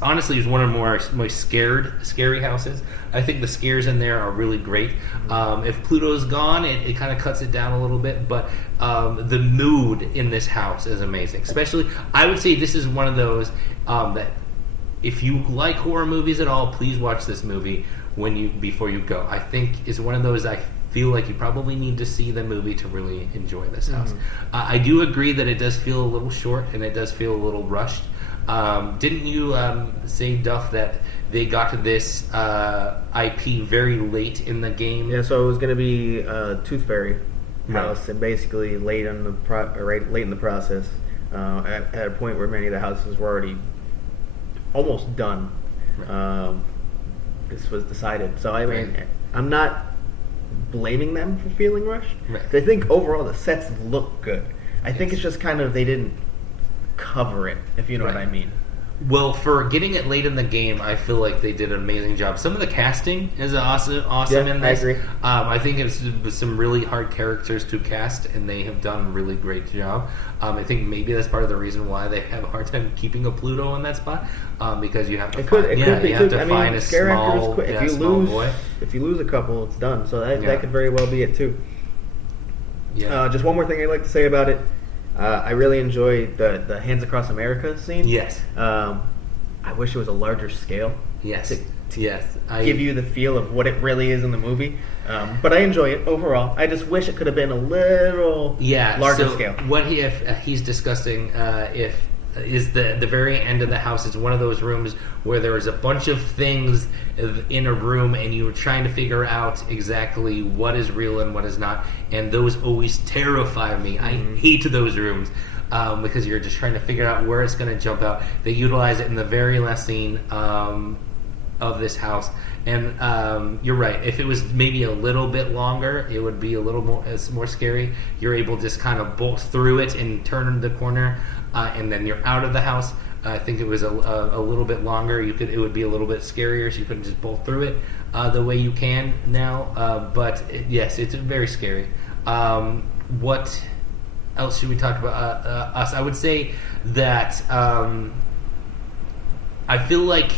Honestly, it's one of the more scary houses. I think the scares in there are really great. If Pluto's gone, it kind of cuts it down a little bit, but the mood in this house is amazing. Especially, I would say this is one of those that if you like horror movies at all, please watch this movie before you go. I think is one of those I feel like you probably need to see the movie to really enjoy this house. I do agree that it does feel a little short and it does feel a little rushed. Didn't you say, Duff, that they got to this IP very late in the game? Yeah, so it was going to be a Tooth Fairy house, and basically late in the process, at a point where many of the houses were already almost done. Right. This was decided. So I mean, I'm not blaming them for feeling rushed. Right. I think overall the sets look good. I think it's just kind of they didn't cover it, if you know what I mean. Well, for getting it late in the game, I feel like they did an amazing job. Some of the casting is awesome in this. I agree. I think it's some really hard characters to cast, and they have done a really great job. I think maybe that's part of the reason why they have a hard time keeping a Pluto in that spot, because you have to find a small, boy. If you lose a couple, it's done. So that could very well be it too. Yeah. Just one more thing I'd like to say about it. I really enjoyed the Hands Across America scene. Yes. I wish it was a larger scale. Yes. To give you the feel of what it really is in the movie. But I enjoy it overall. I just wish it could have been a little larger scale. What he's discussing is the very end of the house is one of those rooms where there is a bunch of things in a room and you're trying to figure out exactly what is real and what is not, and those always terrify me. I hate those rooms because you're just trying to figure out where it's going to jump out. They utilize it in the very last scene of this house, and you're right, if it was maybe a little bit longer it would be a little more scary. You're able to just kind of bolt through it and turn the corner, and then you're out of the house. I think it was a little bit longer. It would be a little bit scarier, so you couldn't just bolt through it the way you can now. But yes, it's very scary. What else should we talk about us? I would say that I feel like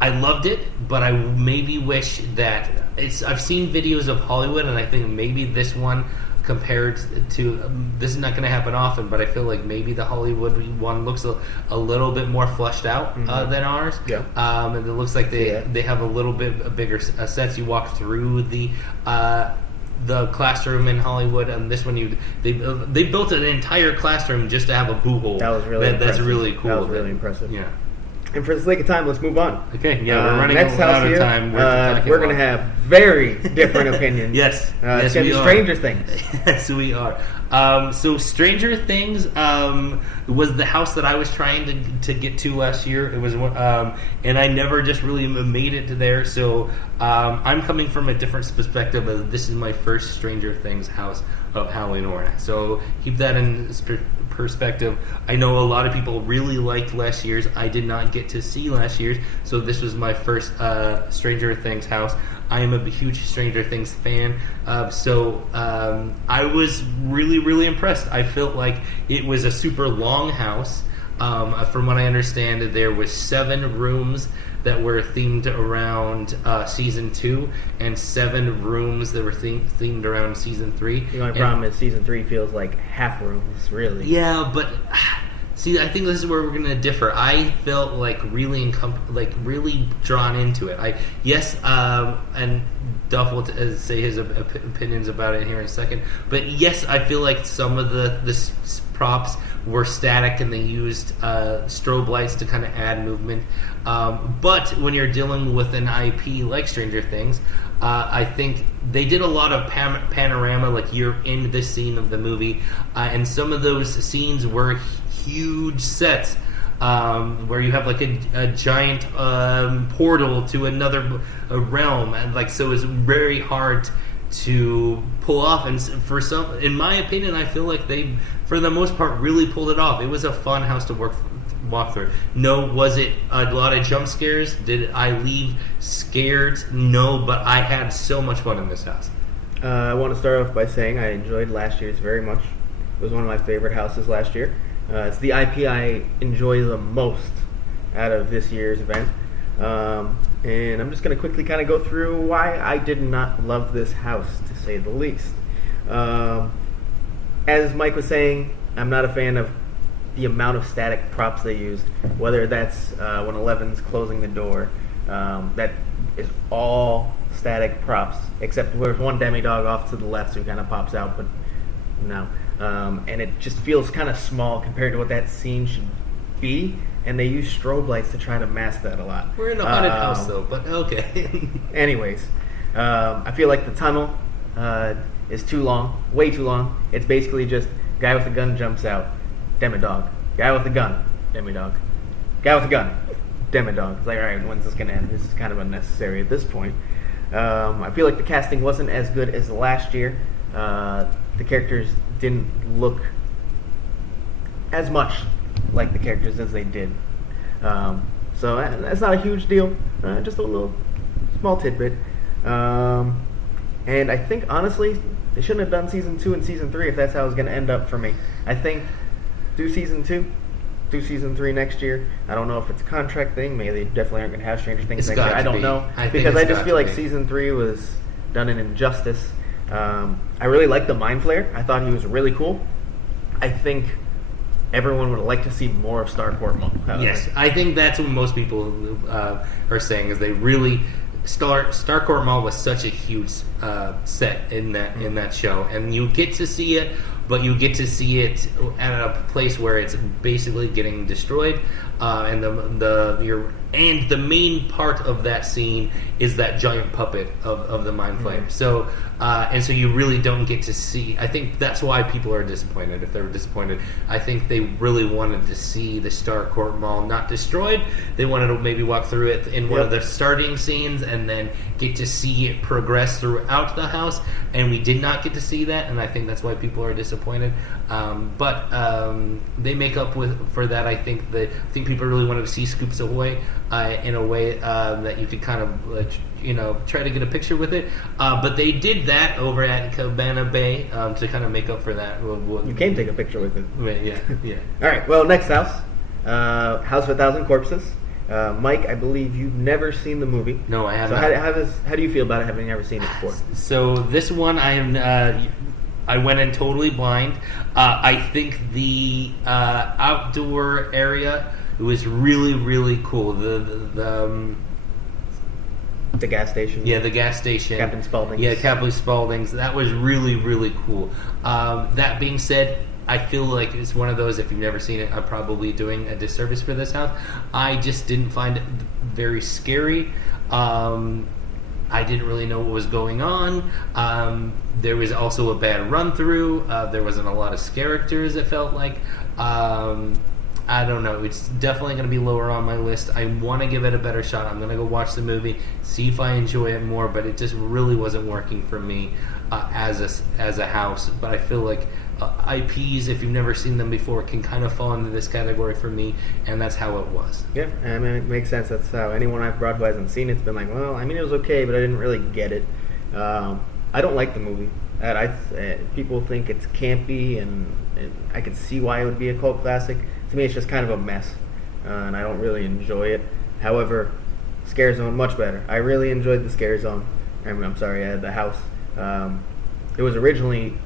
I loved it, but I maybe wish that I've seen videos of Hollywood, and I think maybe this one compared to this is not going to happen often, but I feel like maybe the Hollywood one looks a little bit more fleshed out than ours. Yeah. And it looks like they have a little bit bigger sets. You walk through the classroom in Hollywood, and this one they built an entire classroom just to have a boo hole. That was really impressive. That's really cool. That was really impressive. Yeah. And for the sake of time, let's move on. Okay, yeah, we're running next out house of time. We're going to have very different opinions. Yes, it's going to be Stranger Things. Yes, we are. So Stranger Things was the house that I was trying to get to last year. It was, and I never just really made it to there. So I'm coming from a different perspective. This is my first Stranger Things house of Halloween Horror Nights. So keep that in perspective. I know a lot of people really liked last year's. I did not get to see last year's, so this was my first Stranger Things house. I am a huge Stranger Things fan, so I was really, really impressed. I felt like it was a super long house. From what I understand, there was 7 rooms that were themed around season 2, and 7 rooms that were themed around season 3. The only problem is season 3 feels like half rooms, really. Yeah, but see, I think this is where we're going to differ. I felt like really really drawn into it. And Duff will say his opinions about it here in a second. But yes, I feel like some of the props were static, and they used strobe lights to kind of add movement. But when you're dealing with an IP like Stranger Things, I think they did a lot of panorama, like you're in this scene of the movie, and some of those scenes were huge sets, where you have like a giant portal to another realm, and so it's very hard to pull off. And for some, in my opinion, I feel like they, for the most part, really pulled it off. It was a fun house to walk through. No, was it a lot of jump scares? Did I leave scared? No, but I had so much fun in this house. I want to start off by saying I enjoyed last year's very much. It was one of my favorite houses last year. It's the IP I enjoy the most out of this year's event. And I'm just going to quickly kind of go through why I did not love this house, to say the least. As Mike was saying, I'm not a fan of the amount of static props they used, whether that's when Eleven's closing the door. That is all static props, except there's one demi-dog off to the left who kind of pops out, but no. And it just feels kind of small compared to what that scene should be, and they use strobe lights to try to mask that a lot. We're in a haunted house, though, but okay. Anyways, I feel like the tunnel is too long, way too long. It's basically just guy with a gun jumps out, demi-dog. Guy with a gun, demi-dog. Guy with a gun, demi-dog. It's like, all right, when's this going to end? This is kind of unnecessary at this point. I feel like the casting wasn't as good as last year. The characters didn't look as much like the characters as they did. So that's not a huge deal. Just a little small tidbit. And I think, honestly, they shouldn't have done Season 2 and Season 3 if that's how it's going to end up for me. I think do Season 2, do Season 3 next year. I don't know if it's a contract thing. Maybe they definitely aren't going to have Stranger Things next year. I don't know. Because I just feel like Season 3 was done an injustice. I really liked the Mind Flayer. I thought he was really cool. I think everyone would like to see more of Starcourt Mall. Yes, I think that's what most people are saying, is they really... Starcourt Mall was such a huge set in that show, and you get to see it, but you get to see it at a place where it's basically getting destroyed, and the main part of that scene is that giant puppet of the Mind Flayer. So you really don't get to see. I think that's why people are disappointed. If they were disappointed, I think they really wanted to see the Starcourt Mall not destroyed. They wanted to maybe walk through it in one of the starting scenes and then get to see it progress throughout the house. And we did not get to see that, and I think that's why people are disappointed. But they make up for that. I think people really wanted to see Scoops Ahoy in a way that you could kind of try to get a picture with it. But they did that over at Cabana Bay to kind of make up for that. You can take a picture with it. Yeah. All right. Well, next house, House of a Thousand Corpses. Mike, I believe you've never seen the movie. No, I haven't. So how do you feel about it, having never seen it before? So this one, I went in totally blind. I think the outdoor area was really, really cool. The gas station. Yeah, the gas station. Captain Spaulding's. Yeah, Captain Spaulding's. That was really, really cool. That being said, I feel like it's one of those, if you've never seen it, I'm probably doing a disservice for this house. I just didn't find it very scary. I didn't really know what was going on. There was also a bad run-through. There wasn't a lot of characters, it felt like. I don't know. It's definitely going to be lower on my list. I want to give it a better shot. I'm going to go watch the movie, see if I enjoy it more, but it just really wasn't working for me as a house. But I feel like IPs, if you've never seen them before, can kind of fall into this category for me, and that's how it was. Yeah, I mean, it makes sense. That's how anyone I've brought who hasn't seen it's been like, well, I mean, it was okay, but I didn't really get it. I don't like the movie. People think it's campy, and I can see why it would be a cult classic. To me, it's just kind of a mess, and I don't really enjoy it. However, Scare Zone, much better. I really enjoyed the Scare Zone. The house. It was originally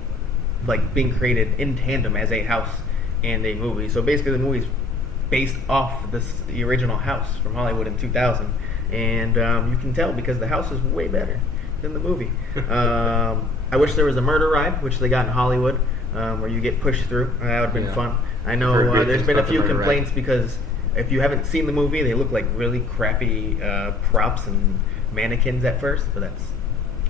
being created in tandem as a house and a movie. So basically, the movie's based off the original house from Hollywood in 2000, and you can tell because the house is way better than the movie. I wish there was a murder ride, which they got in Hollywood, where you get pushed through. That would have been fun. I know there's been a few complaints because if you haven't seen the movie, they look like really crappy props and mannequins at first, but that's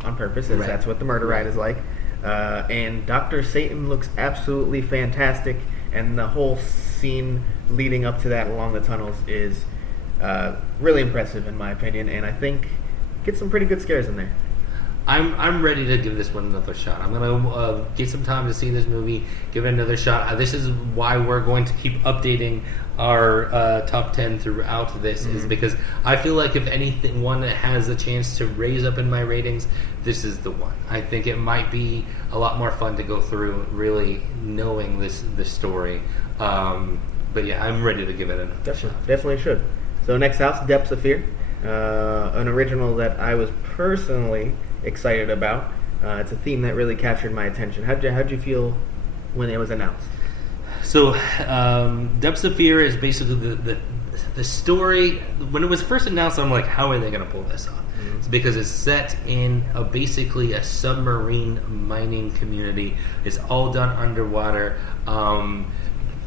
on purpose, as that's what the murder ride is like. And Dr. Satan looks absolutely fantastic, and the whole scene leading up to that along the tunnels is really impressive in my opinion, and I think get some pretty good scares in there. I'm ready to give this one another shot. I'm going to get some time to see this movie, give it another shot. This is why we're going to keep updating our top 10 throughout this, is because I feel like if anything, one that has a chance to raise up in my ratings, this is the one. I think it might be a lot more fun to go through really knowing this story. But yeah, I'm ready to give it another shot. Definitely should. So next house, Depths of Fear. An original that I was personally excited about. It's a theme that really captured my attention. How'd you feel when it was announced? So, Depths of Fear is basically the story. When it was first announced, I'm like, how are they going to pull this off? Mm-hmm. It's because it's set in basically a submarine mining community. It's all done underwater.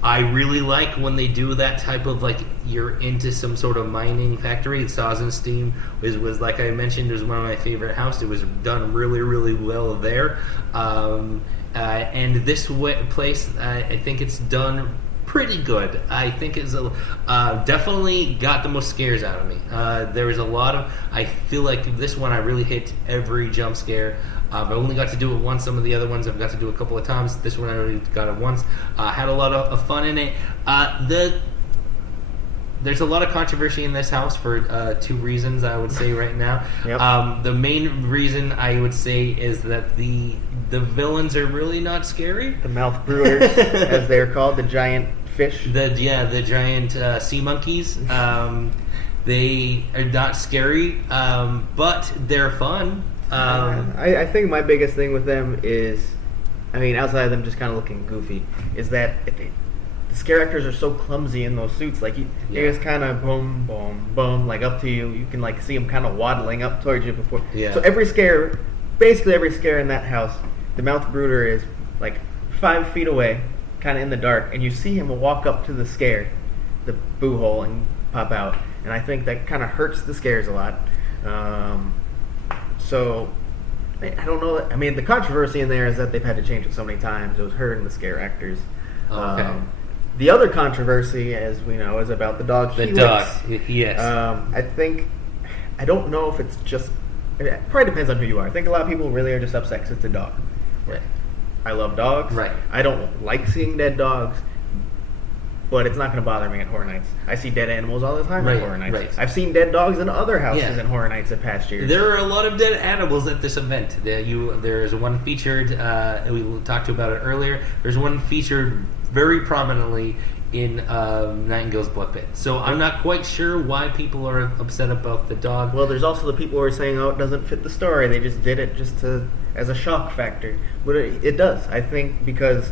I really like when they do that type of you're into some sort of mining factory. Sazenstein was like I mentioned, was one of my favorite houses. It was done really, really well there. And this place, I think it's done pretty good. I think it's definitely got the most scares out of me. There was a lot of. I feel like this one I really hit every jump scare. I only got to do it once. Some of the other ones I've got to do a couple of times. This one I already got it once. Had a lot of fun in it. There's a lot of controversy in this house for two reasons, I would say right now. Yep. The main reason I would say is that the villains are really not scary. The mouth brooders, as they're called, the giant fish. The giant sea monkeys. They are not scary, but they're fun. I think my biggest thing with them is, outside of them just kind of looking goofy, is that the scare actors are so clumsy in those suits. You just kind of boom, boom, boom, up to you. You can see them kind of waddling up towards you before. Yeah. So basically every scare in that house, the mouth brooder is 5 feet away, kind of in the dark, and you see him walk up to the scare, the boo hole, and pop out. And I think that kind of hurts the scares a lot. So, I don't know. The controversy in there is that they've had to change it so many times. It was hurting the scare actors. Okay. The other controversy, as we know, is about the dog. The dog, yes. I don't know if it's just. It probably depends on who you are. I think a lot of people really are just upset because it's a dog. Right. I love dogs. Right. I don't like seeing dead dogs. but it's not going to bother me at Horror Nights. I see dead animals all the time Right, at Horror Nights. right. I've seen dead dogs in other houses Yeah. in Horror Nights at past years. There are a lot of dead animals at this event. There's one featured, we talked about it earlier, there's one featured very prominently in Nightingale's Blood Pit. So I'm not quite sure why people are upset about the dog. Well, there's also the people who are saying, oh, it doesn't fit the story. They just did it just as a shock factor. But it does, I think, because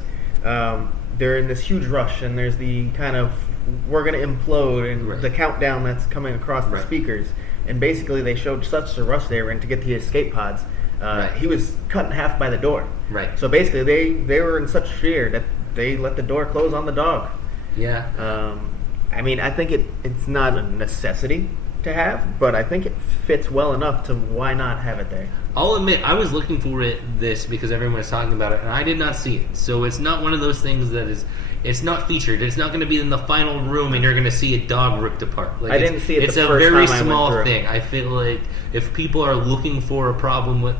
they're in this huge rush, and there's the kind of, we're going to implode, and Right. the countdown that's coming across the Right. speakers. And basically, they showed such a rush they were in to get the escape pods. Right. He was cut in half by the door. Right. So basically, they were in such fear that they let the door close on the dog. Yeah. I mean, I think it's not a necessity to have, but I think it fits well enough to why not have it there. I'll admit, I was looking for this because everyone was talking about it, and I did not see it. So it's not one of those things that is, it's not featured. It's not going to be in the final room, and you're going to see a dog ripped apart. Like I didn't see it It's the a first very time I went small through. thing. I feel like if people are looking for a problem with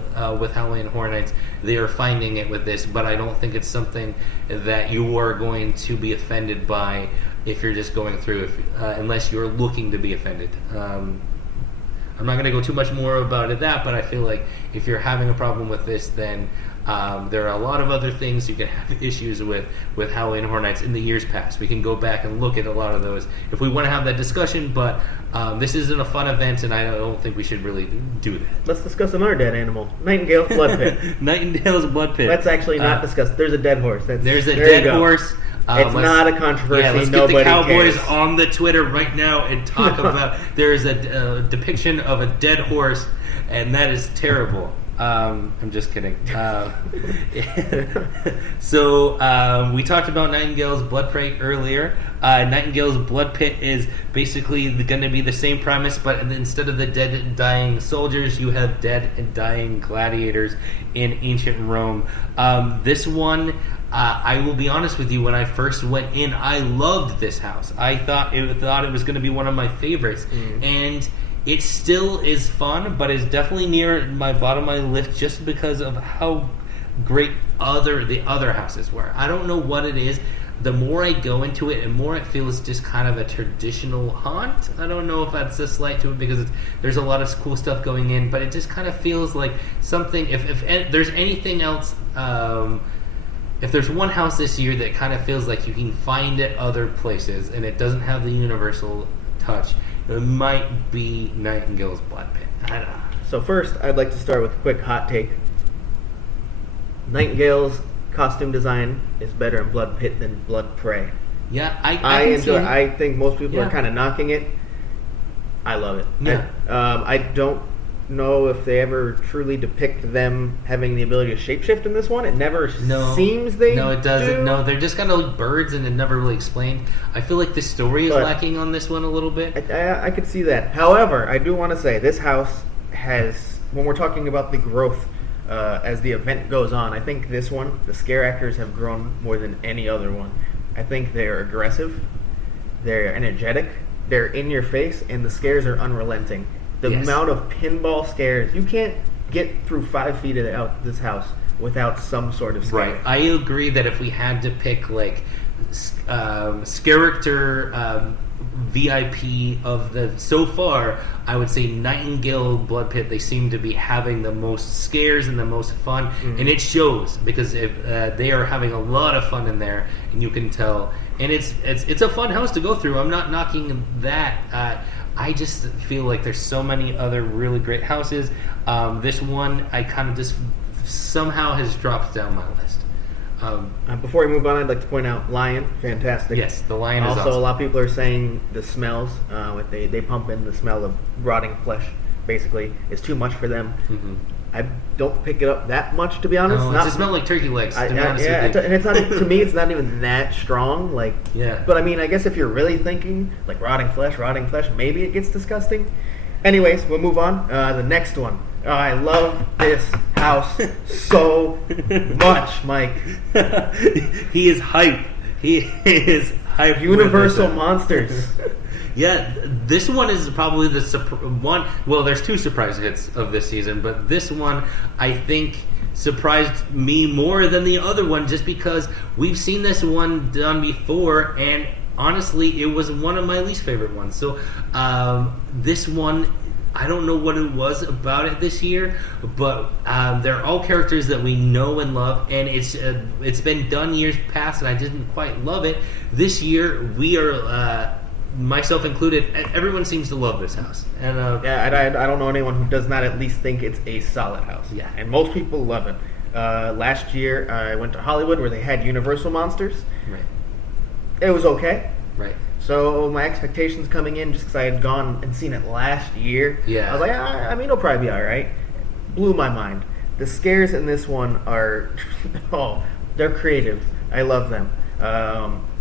Halloween Horror Nights, they are finding it with this. But I don't think it's something that you are going to be offended by if you're just going through, unless you're looking to be offended. I'm not going to go too much more about that, but I feel like if you're having a problem with this, then there are a lot of other things you can have issues with Halloween Horror Nights in the years past. We can go back and look at a lot of those if we want to have that discussion, but this isn't a fun event, and I don't think we should really do that. Let's discuss another dead animal, Nightingale's Blood Pit. Nightingale's Blood Pit. Let's actually not discuss. There's a dead horse. There's a there you dead go. horse. It's not a controversy. Yeah, let's get Nobody the Cowboys cares. on the Twitter right now and talk about. There's a depiction of a dead horse, and that is terrible. I'm just kidding. So we talked about Nightingale's Blood Pit earlier. Nightingale's Blood Pit is basically going to be the same premise, but instead of the dead and dying soldiers, you have dead and dying gladiators in ancient Rome. This one, I will be honest with you, when I first went in, I loved this house. I thought it was going to be one of my favorites. And it still is fun, but it's definitely near my bottom of my list just because of how great the other houses were. I don't know what it is. The more I go into it, and more it feels just kind of a traditional haunt. I don't know if that's a slight to it because there's a lot of cool stuff going in, but it just kind of feels like something. If there's anything else, if there's one house this year that kind of feels like you can find it other places, and it doesn't have the universal touch, it might be Nightingale's Blood Pit. I don't know. So first, I'd like to start with a quick hot take. Nightingale's costume design is better in Blood Pit than Blood Prey. Yeah, I I can see enjoy. it. I think most people Yeah. are kind of knocking it. I love it. Yeah. I don't know if they ever truly depict them having the ability to shapeshift in this one. It never seems they No, it doesn't. do. No, they're just kind of like birds, and it never really explained. I feel like the story is But- lacking on this one a little bit. I could see that. However, I do want to say this house has, when we're talking about the growth as the event goes on, I think this one, the scare actors have grown more than any other one. I think they're aggressive, they're energetic, they're in your face, and the scares are unrelenting. The Yes. amount of pinball scares, you can't get through 5 feet of this house without some sort of scare. Right. I agree that if we had to pick like character VIP of the so far, I would say Nightingale Blood Pit. They seem to be having the most scares and the most fun, and it shows because if they are having a lot of fun in there, and you can tell. And it's a fun house to go through. I'm not knocking that. I just feel like there's so many other really great houses. This one, I kind of just somehow has dropped down my list. Before we move on, I'd like to point out Lion, fantastic. Yes, the lion is Also, awesome. a lot of people are saying the smells, they pump in the smell of rotting flesh, basically, is too much for them. Mhm. I don't pick it up that much, to be honest. No, it just smells like turkey legs. To be honest yeah, with you. and it's not, to me, it's not even that strong. Like, Yeah. But I mean, I guess if you're really thinking, like rotting flesh, maybe it gets disgusting. Anyways, we'll move on. The next one. I love this house so much, Mike. He is hype. He is hype. Universal with this. Monsters. Yeah, this one is probably the one. Well, there's two surprise hits of this season, but this one I think surprised me more than the other one, just because we've seen this one done before, and honestly, it was one of my least favorite ones. So this one, I don't know what it was about it this year, but they're all characters that we know and love, and it's been done years past, and I didn't quite love it. This year, we are, myself included, everyone seems to love this house. And I don't know anyone who does not at least think it's a solid house. Yeah. And most people love it. Last year, I went to Hollywood where they had Universal Monsters. Right. It was okay. Right. So my expectations coming in, just because I had gone and seen it last year, Yeah. I was like, I mean, it'll probably be all right. Blew my mind. The scares in this one are, they're creative. I love them.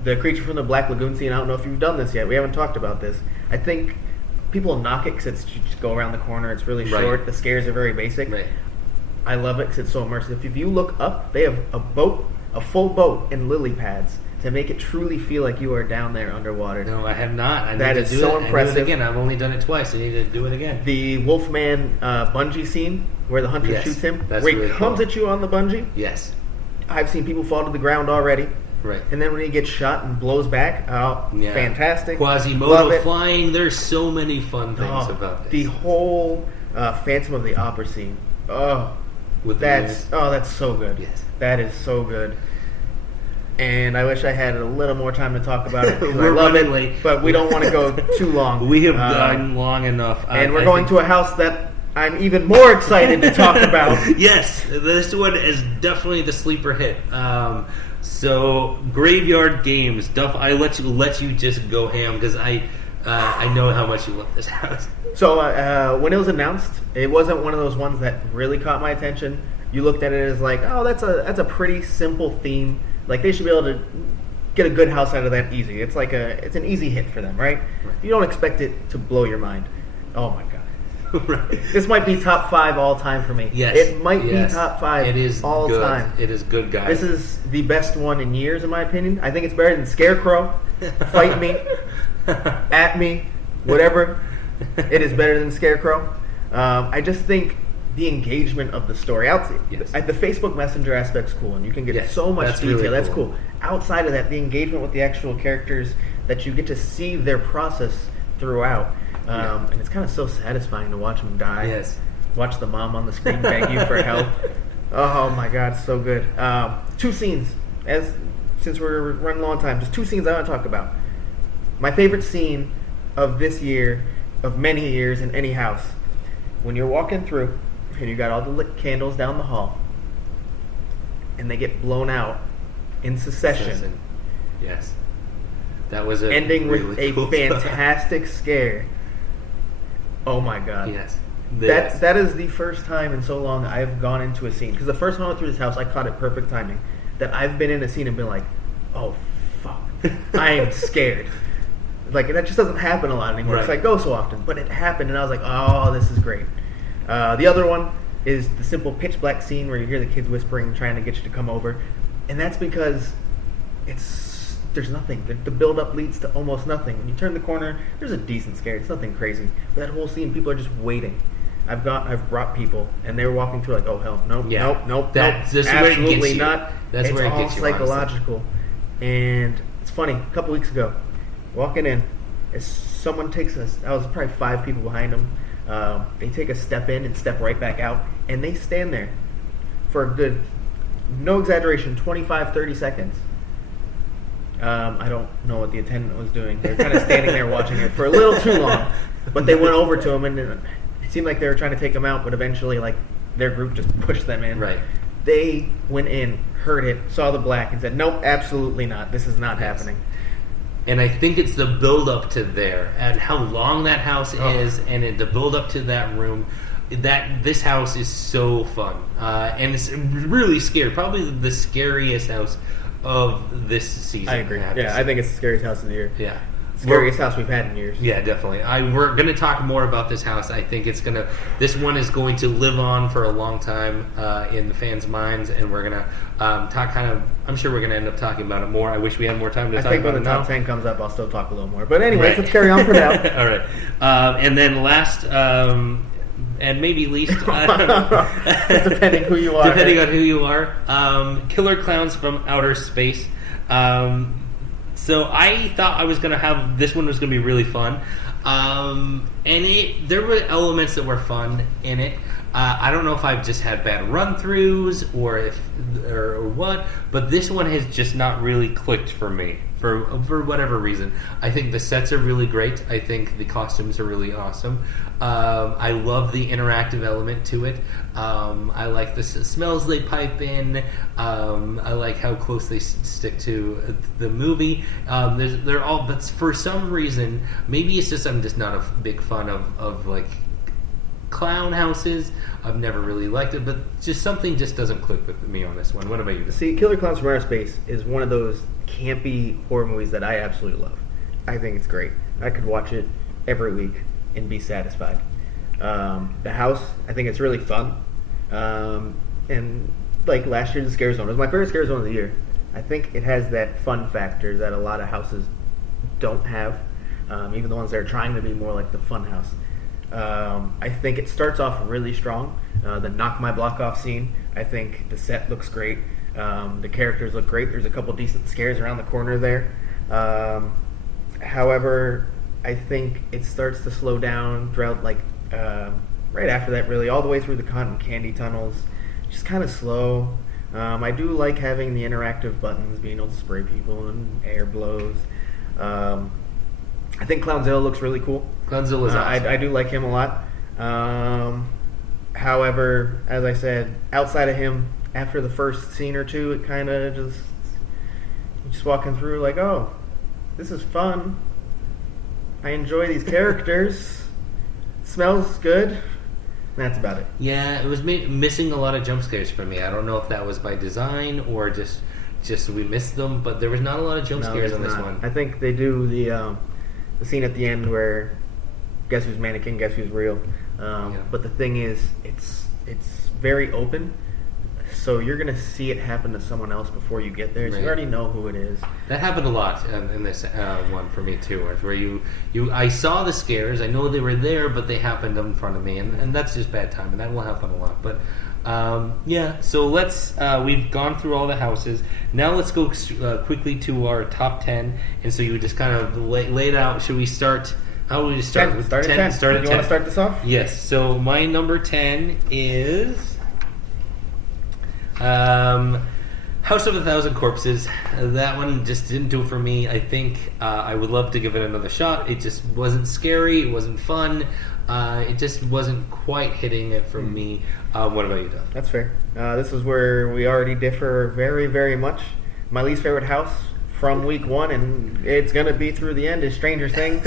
The creature from the Black Lagoon scene, I don't know if you've done this yet. We haven't talked about this. I think people knock it because you just go around the corner. It's really Right. short. The scares are very basic. Right. I love it because it's so immersive. If you look up, they have a full boat and lily pads to make it truly feel like you are down there underwater. No, I have not. I That need is to do so it. impressive. I do it again. I've only done it twice. I need to do it again. The Wolfman bungee scene where the hunter Yes, shoots him, that's where he really comes cool. at you on the bungee. Yes. I've seen people fall to the ground already. Right. And then when he gets shot and blows back, Yeah. fantastic. Love Quasimodo it. flying. There's so many fun things about this. The whole Phantom of the Opera scene. With the That's so good. Yes. That is so good. And I wish I had a little more time to talk about it. 'Cause I We're love running it, late. but we don't want to go too long. We have gone long enough. And we're going to a house that I'm even more excited to talk about. Yes, this one is definitely the sleeper hit. So, Graveyard Games. Duff, I let you just go ham because I know how much you love this house. So when it was announced, it wasn't one of those ones that really caught my attention. You looked at it as like, oh, that's a pretty simple theme. Like they should be able to get a good house out of that easy. It's like it's an easy hit for them, right? You don't expect it to blow your mind. Oh my god. Right. This might be top 5 all time for me. Yes. It might be Yes. top 5 It is all good. time. It is good, guys. This is the best one in years, in my opinion. I think it's better than Scarecrow. Fight me, at me, whatever. It is better than Scarecrow. I just think the engagement of the story. Yes. The Facebook Messenger aspect's cool, and you can get Yes, so much that's detail. really That's cool. cool. Outside of that, the engagement with the actual characters, that you get to see their process throughout. And it's kind of so satisfying to watch them die. Yes. Watch the mom on the screen beg you for help. Oh my god, so good. 2 scenes. Since we're running low on time, just 2 scenes I want to talk about. My favorite scene of this year, of many years in any house, when you're walking through and you got all the lit candles down the hall, and they get blown out in succession, Yes. That was ending really with a cool fantastic scare. Oh my god. Yes. That is the first time in so long I've gone into a scene. Because the first time I went through this house, I caught it perfect timing. That I've been in a scene and been like, oh, fuck. I am scared. Like, that just doesn't happen a lot anymore. Right. Because I go so often. But it happened, and I was like, oh, this is great. The other one is the simple pitch black scene where you hear the kids whispering, trying to get you to come over. And that's because there's nothing. The build-up leads to almost nothing. When you turn the corner, there's a decent scare. It's nothing crazy. But that whole scene, people are just waiting. I've brought people, and they were walking through like, oh hell, nope, Yeah. nope, That's where it gets absolutely you. not. That's it's where it all gets you, psychological. And it's funny. A couple weeks ago, walking in, as someone takes us, I was probably 5 people behind them. They take a step in and step right back out, and they stand there for a good, no exaggeration, 25, 30 seconds. I don't know what the attendant was doing. They were kind of standing there watching it for a little too long. But they went over to him, and it seemed like they were trying to take him out, but eventually, like, their group just pushed them in. Right. They went in, heard it, saw the black, and said, nope, absolutely not. This is not happening. And I think it's the build up to there and how long that house is, and the build up to that room. That this house is so fun, and it's really scary. Probably the scariest house of this season. I agree. Yeah, I think it's the scariest house of the year. Yeah. Scariest house we've had in years. Yeah, definitely. We're going to talk more about this house. I think this one is going to live on for a long time in the fans' minds, and we're going to talk I'm sure we're going to end up talking about it more. I wish we had more time to talk about it. I think when the top 10 comes up, I'll still talk a little more. But anyways, Right. let's carry on for now. All right. And then last, and maybe least, Depending who you are. Depending on who you are, Killer Clowns from Outer Space. So I thought I was gonna have this one was gonna be really fun, and there were elements that were fun in it. I don't know if I've just had bad run-throughs or what, but this one has just not really clicked for me for whatever reason. I think the sets are really great. I think the costumes are really awesome. I love the interactive element to it. I like the smells they pipe in. I like how close they stick to the movie. They're all, but for some reason, maybe it's just I'm just not a big fan of like clown houses. I've never really liked it, but just something just doesn't click with me on this one. What about you? See, Killer Clowns from Outer Space is one of those campy horror movies that I absolutely love. I think it's great. I could watch it every week and be satisfied. The house, I think it's really fun. And like last year's The Scare Zone, it was my favorite Scare Zone of the year. I think it has that fun factor that a lot of houses don't have, even the ones that are trying to be more like the fun house. I think it starts off really strong. The knock my block off scene, I think the set looks great. The characters look great. There's a couple decent scares around the corner there. However, I think it starts to slow down throughout, like right after that, really, all the way through the cotton candy tunnels. Just kind of slow. I do like having the interactive buttons, being able to spray people and air blows. I think Clownzilla looks really cool. Clownzilla's awesome. I do like him a lot. However, as I said, outside of him, after the first scene or two, it kind of just walking through like, oh, this is fun. I enjoy these characters. It smells good. And that's about it. Yeah, it was missing a lot of jump scares for me. I don't know if that was by design or just we missed them, but there was not a lot of jump scares on this one. I think they do the scene at the end where guess who's mannequin, guess who's real. But the thing is, it's very open, so you're gonna see it happen to someone else before you get there. So you already know who it is. That happened a lot in this one for me too, where I saw the scares, I know they were there, but they happened in front of me, and that's just bad time, and that will happen a lot. But so let's we've gone through all the houses. Now let's go quickly to our top 10, and so you just kind of lay it out. Should we start? How would we start? 10. Start at 10. Start at 10. You want to start this off? Yes. So my number 10 is House of a Thousand Corpses. That one just didn't do it for me. I think I would love to give it another shot. It just wasn't scary. It wasn't fun. It just wasn't quite hitting it for me. What about you, Doug? That's fair. This is where we already differ very, very much. My least favorite house from week one, and it's going to be through the end, is Stranger Things.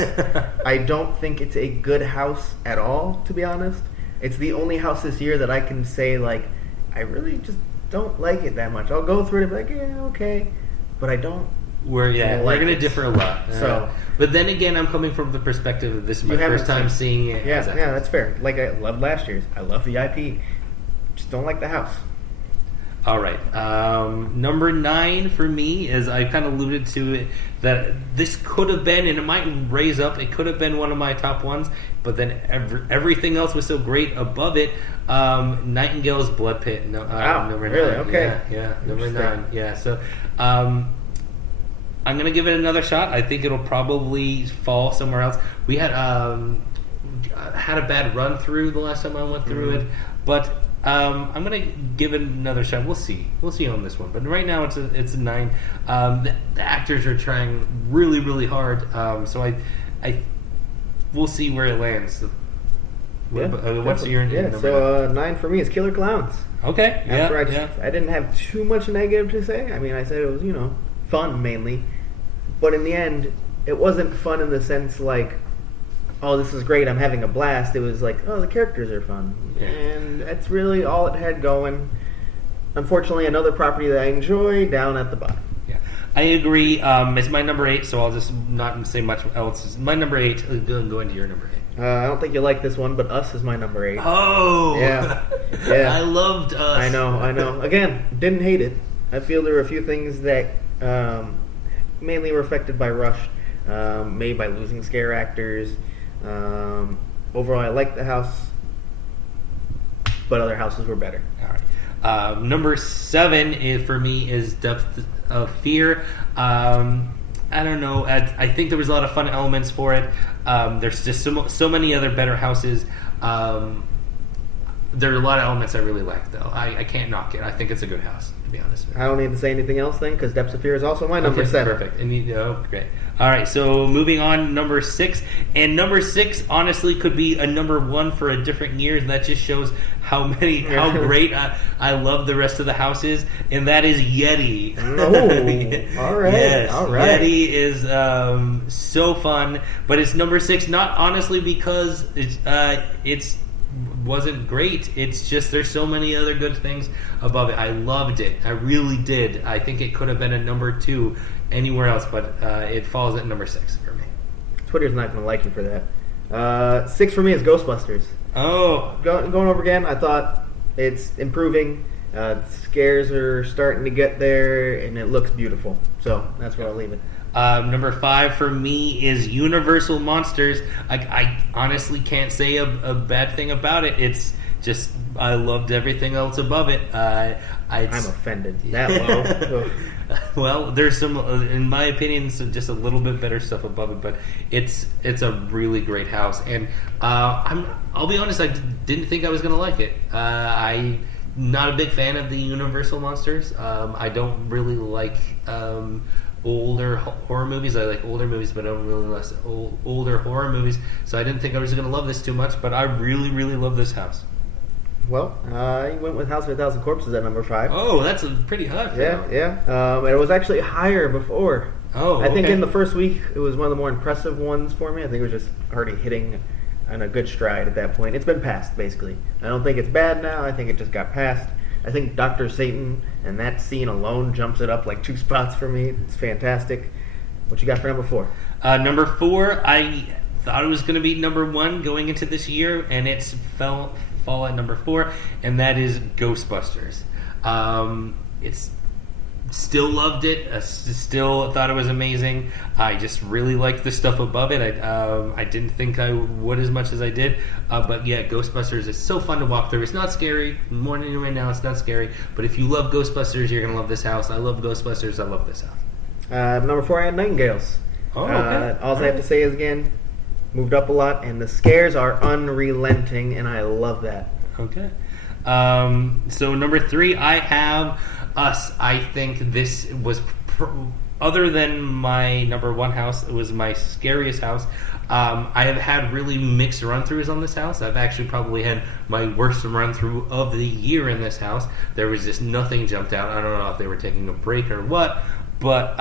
I don't think it's a good house at all, to be honest. It's the only house this year that I can say, like, I really just don't like it that much. I'll go through it and be like, yeah, okay. But I don't. We're going to differ a lot. But then again, I'm coming from the perspective of this is my first time seeing it. Yeah, that's fair. Like, I loved last year's. I love the IP. Just don't like the house. All right. Number 9 for me is, I kind of alluded to it, that this could have been, and it might raise up, it could have been one of my top ones, but then everything else was so great above it. Nightingale's Blood Pit. Wow, number 9. Really? Okay. Yeah, number 9. Yeah, so I'm going to give it another shot. I think it'll probably fall somewhere else. We had a bad run through the last time I went through it, but I'm going to give it another shot. We'll see on this one. But right now it's a 9. The actors are trying really, really hard. So we'll see where it lands. What's your number? So 9 for me is Killer Clowns. Okay. I didn't have too much negative to say. I mean, I said it was, fun mainly. But in the end, it wasn't fun in the sense like, oh, this is great, I'm having a blast. It was like, oh, the characters are fun. Yeah. And that's really all it had going. Unfortunately, another property that I enjoy down at the bottom. Yeah, I agree. It's my number 8, so I'll just not say much else. It's my number 8. Go into your number 8. I don't think you like this one, but Us is my number 8. Oh! Yeah. I loved Us. I know. Again, didn't hate it. I feel there were a few things that mainly were affected by Rush, made by losing scare actors. Overall, I liked the house, but other houses were better. All right. Number 7 for me is Depth of Fear. I don't know. I think there was a lot of fun elements for it. There's just so many other better houses. There are a lot of elements I really like, though. I can't knock it. I think it's a good house, to be honest with you. I don't need to say anything else then, because Depths of Fear is also my number 7. Perfect. And great. All right, so moving on, number 6. And number 6, honestly, could be a number 1 for a different year. And that just shows how great I love the rest of the houses. And that is Yeti. Oh, all right. Yes, all right. Yeti is so fun. But it's number 6, not honestly because it's wasn't great. It's just there's so many other good things above it. I loved it. I really did. I think it could have been a number 2 anywhere else, but it falls at number 6 for me. Twitter's not going to like you for that. 6 for me is Ghostbusters. Oh. Going over again, I thought it's improving. Scares are starting to get there, and it looks beautiful. So that's where I'll leave it. Number 5 for me is Universal Monsters. I honestly can't say a bad thing about it. It's just I loved everything else above it. I'm offended. That low. Well, there's some, in my opinion, just a little bit better stuff above it, but it's a really great house. And I'll be honest, I didn't think I was going to like it. I'm not a big fan of the Universal Monsters. I don't really like older horror movies. I like older movies, but I don't really like older horror movies. So I didn't think I was going to love this too much, but I really, really love this house. Well, I went with House of a Thousand Corpses at number 5. Oh, that's a pretty high. Yeah. And it was actually higher before. Oh, okay. I think in the first week, it was one of the more impressive ones for me. I think it was just already hitting on a good stride at that point. It's been passed, basically. I don't think it's bad now. I think it just got passed. I think Dr. Satan and that scene alone jumps it up like 2 spots for me. It's fantastic. What you got for number 4? Number 4, I thought it was going to be number 1 going into this year, and it's fall at number 4, and that is Ghostbusters. It's still loved it. Still thought it was amazing. I just really liked the stuff above it. I didn't think I would as much as I did. But yeah, Ghostbusters is so fun to walk through. It's not scary. More than right now, it's not scary. But if you love Ghostbusters, you're going to love this house. I love Ghostbusters. I love this house. Number 4, I had Nightingales. Oh, okay. All I have to say is, again, moved up a lot, and the scares are unrelenting, and I love that. Okay. So number 3, I have Us. I think this was, other than my number 1 house, it was my scariest house. I have had really mixed run-throughs on this house. I've actually probably had my worst run-through of the year in this house. There was just nothing jumped out. I don't know if they were taking a break or what. But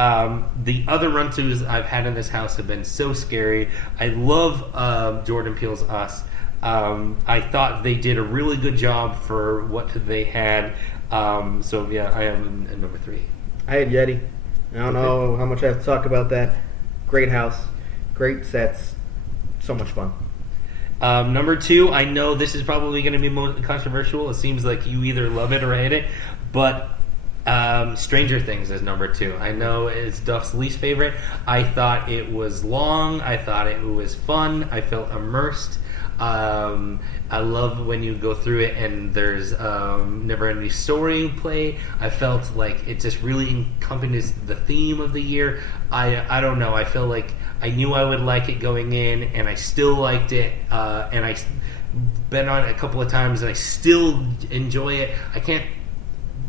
the other run-throughs I've had in this house have been so scary. I love Jordan Peele's Us. I thought they did a really good job for what they had. So yeah, I am at number 3. I had Yeti. I don't know how much I have to talk about that. Great house, great sets, so much fun. Number 2, I know this is probably going to be more controversial. It seems like you either love it or hate it, but Stranger Things is number 2. I know it's Duff's least favorite. I thought it was long. I thought it was fun. I felt immersed. I love when you go through it and there's never any story play. I felt like it just really encompassed the theme of the year. I don't know. I feel like I knew I would like it going in, and I still liked it. And I've been on it a couple of times, and I still enjoy it. I can't.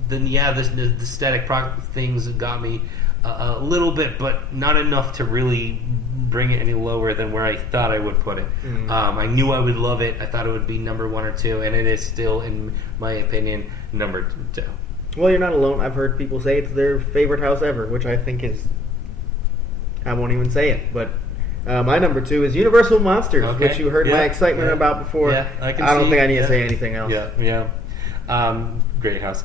Then the static things got me a little bit, but not enough to really bring it any lower than where I thought I would put it. I knew I would love it. I thought it would be number 1 or 2, and it is still, in my opinion, number 2. Well, you're not alone. I've heard people say it's their favorite house ever, which I think is... I won't even say it, but my number 2 is Universal Monsters, which you heard my excitement about before. Yeah, I don't think I need to say anything else. Yeah. Great house.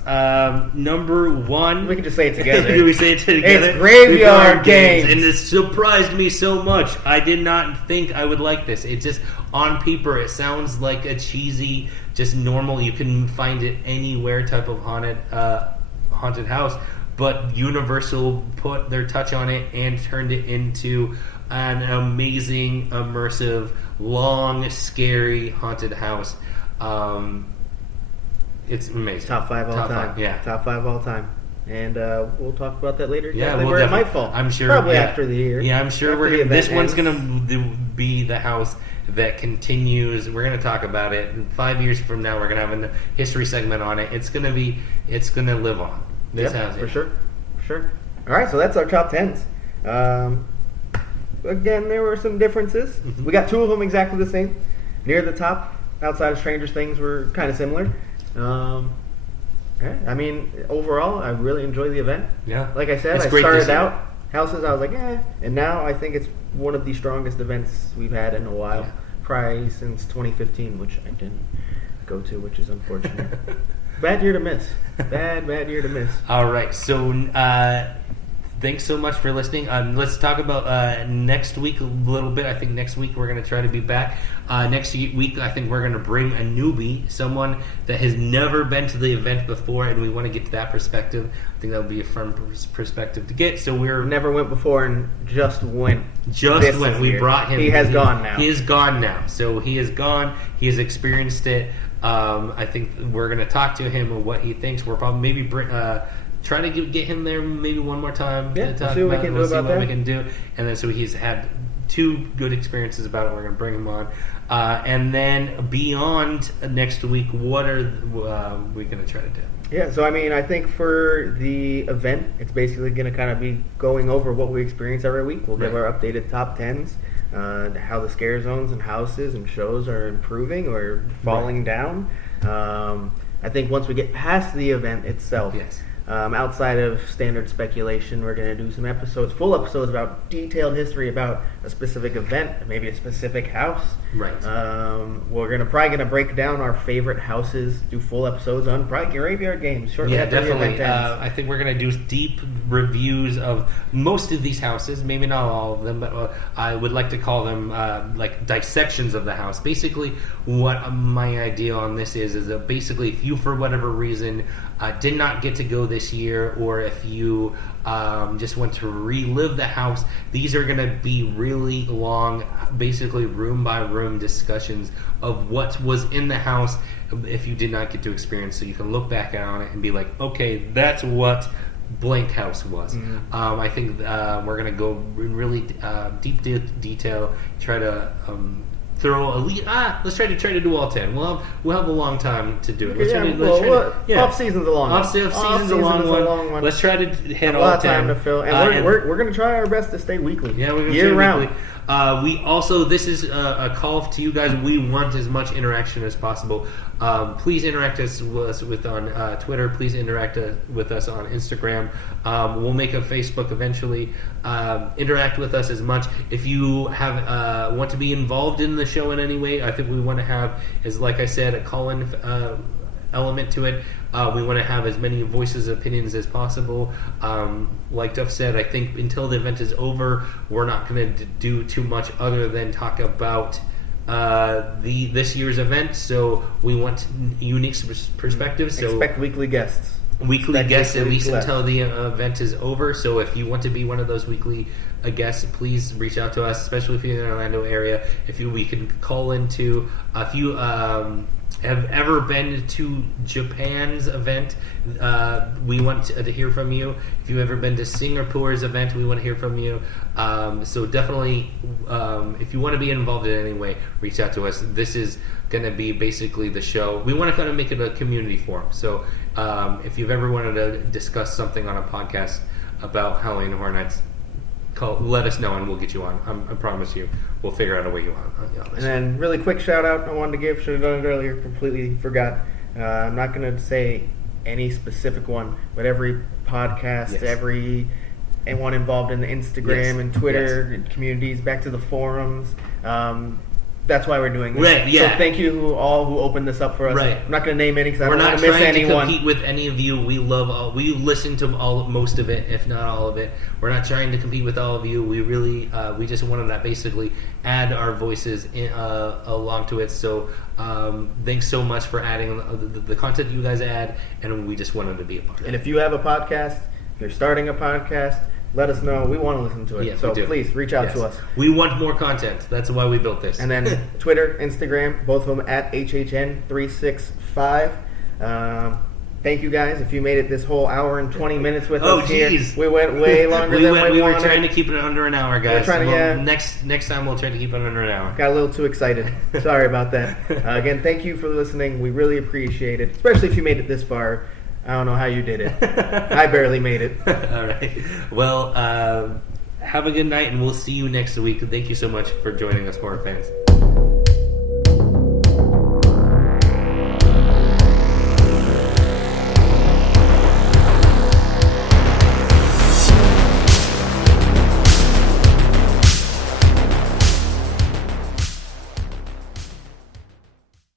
Number 1. We can just say it together. We say it together. It's Graveyard Games. And it surprised me so much. I did not think I would like this. It just, on paper, it sounds like a cheesy, just normal, you can find it anywhere type of haunted house. But Universal put their touch on it and turned it into an amazing, immersive, long, scary haunted house. It's amazing. Top 5 all time. Yeah. Top 5 all time. and we'll talk about that later. Yeah, exactly we'll where it might definitely- fall. I'm sure probably yeah. after the year. Yeah, I'm sure After we're the gonna, this event one's ends. going to be the house that continues. We're going to talk about it. In 5 years from now, we're going to have a history segment on it. It's going to live on. This house, for sure. All right, so that's our top 10s. Again, there were some differences. Mm-hmm. We got 2 of them exactly the same. Near the top, outside of Stranger Things, were kind of similar. I mean, overall, I really enjoy the event. Yeah. Like I said, It's I great to started see. out houses, I was like, and now I think it's one of the strongest events we've had in a while. Yeah. Probably since 2015, which I didn't go to, which is unfortunate. Bad year to miss. Bad year to miss. All right. So, thanks so much for listening. Let's talk about next week a little bit. I think next week we're going to try to be back. Next week, I think we're going to bring a newbie, someone that has never been to the event before, and we want to get to that perspective. I think that would be a fun perspective to get. So we're Never went before and just went. just when we brought him. He has gone now. He is gone now. So he is gone. He has experienced it. I think we're going to talk to him and what he thinks. We're probably maybe try to get him there maybe one more time. Yeah, to talk see what we about it. can do We'll see about what that. we can do. And then so he's had 2 good experiences about it. We're going to bring him on. And then beyond next week, what are we going to try to do? Yeah, so I mean, I think for the event, it's basically going to kind of be going over what we experience every week. We'll give Right. our updated top 10s, how the scare zones and houses and shows are improving or falling down. I think once we get past the event itself, Yes. outside of standard speculation, we're going to do some full episodes about detailed history about a specific event, maybe a specific house. Right. We're probably gonna break down our favorite houses, do full episodes on probably graveyard games. Shortly Yeah, after the definitely. event ends. I think we're going to do deep reviews of most of these houses. Maybe not all of them, but I would like to call them like dissections of the house. Basically, what my idea on this is that basically, if you, for whatever reason, did not get to go this year, or if you just want to relive the house, these are going to be really long, basically room by room discussions of what was in the house if you did not get to experience. So you can look back on it and be like, okay, that's what blank house was. I think we're going to go in really deep detail, try to throw a lead. Let's try to do all 10. We'll have a long time to do it. Off season's a long one. Off season's a long one. Let's try to hit all 10. A lot of time to fill, and we're going to try our best to stay weekly. Yeah, we're going to year round. Weekly. We also, this is a call to you guys. We want as much interaction as possible. Please interact with on Twitter. Please interact with us on Instagram. We'll make a Facebook eventually. Interact with us as much. If you have want to be involved in the show in any way, I think we want to have, is like I said, a call-in element to it. We want to have as many voices, opinions as possible. Like Duff said, I think until the event is over, we're not going to do too much other than talk about this year's event. So we want unique perspectives. So expect weekly guests. Weekly guests at least left. until the event is over. So if you want to be one of those weekly guests, please reach out to us, especially if you're in the Orlando area. We can call into if you have ever been to Japan's event, we want to hear from you. If you've ever been to Singapore's event, we want to hear from you. So definitely, if you want to be involved in any way, reach out to us. This is going to be basically the show. We want to kind of make it a community forum. So if you've ever wanted to discuss something on a podcast about Halloween Horror Nights, let us know and we'll get you on. I promise you, we'll figure out a way you on this. And then really quick shout out I wanted to give, should have done it earlier, completely forgot. I'm not going to say any specific one, but every podcast, anyone involved in the Instagram and Twitter and communities, back to the forums. That's why we're doing this. Right, yeah. So thank you all who opened this up for us. Right. I'm not going to name any because I We're don't not want to miss trying to anyone. compete with any of you. We love we listen to most of it, if not all of it. We're not trying to compete with all of you. We really we just wanted to basically add our voices along to it. So thanks so much for adding the content you guys add, and we just wanted to be a part of it. And if you have a podcast, if you're starting a podcast, let us know. We want to listen to it. Yeah, so we do. please reach out to us. We want more content. That's why we built this. And then Twitter, Instagram, both of them at HHN365. Thank you guys. If you made it this whole hour and 20 minutes with Oh, us here, geez. we went way longer than we we were wanted. trying to keep it under an hour, guys. trying to- yeah. Next time we'll try to keep it under an hour. Got a little too excited. Sorry about that. Again, thank you for listening. We really appreciate it, especially if you made it this far. I don't know how you did it. I barely made it. All right. Well, have a good night, and we'll see you next week. Thank you so much for joining us, horror fans.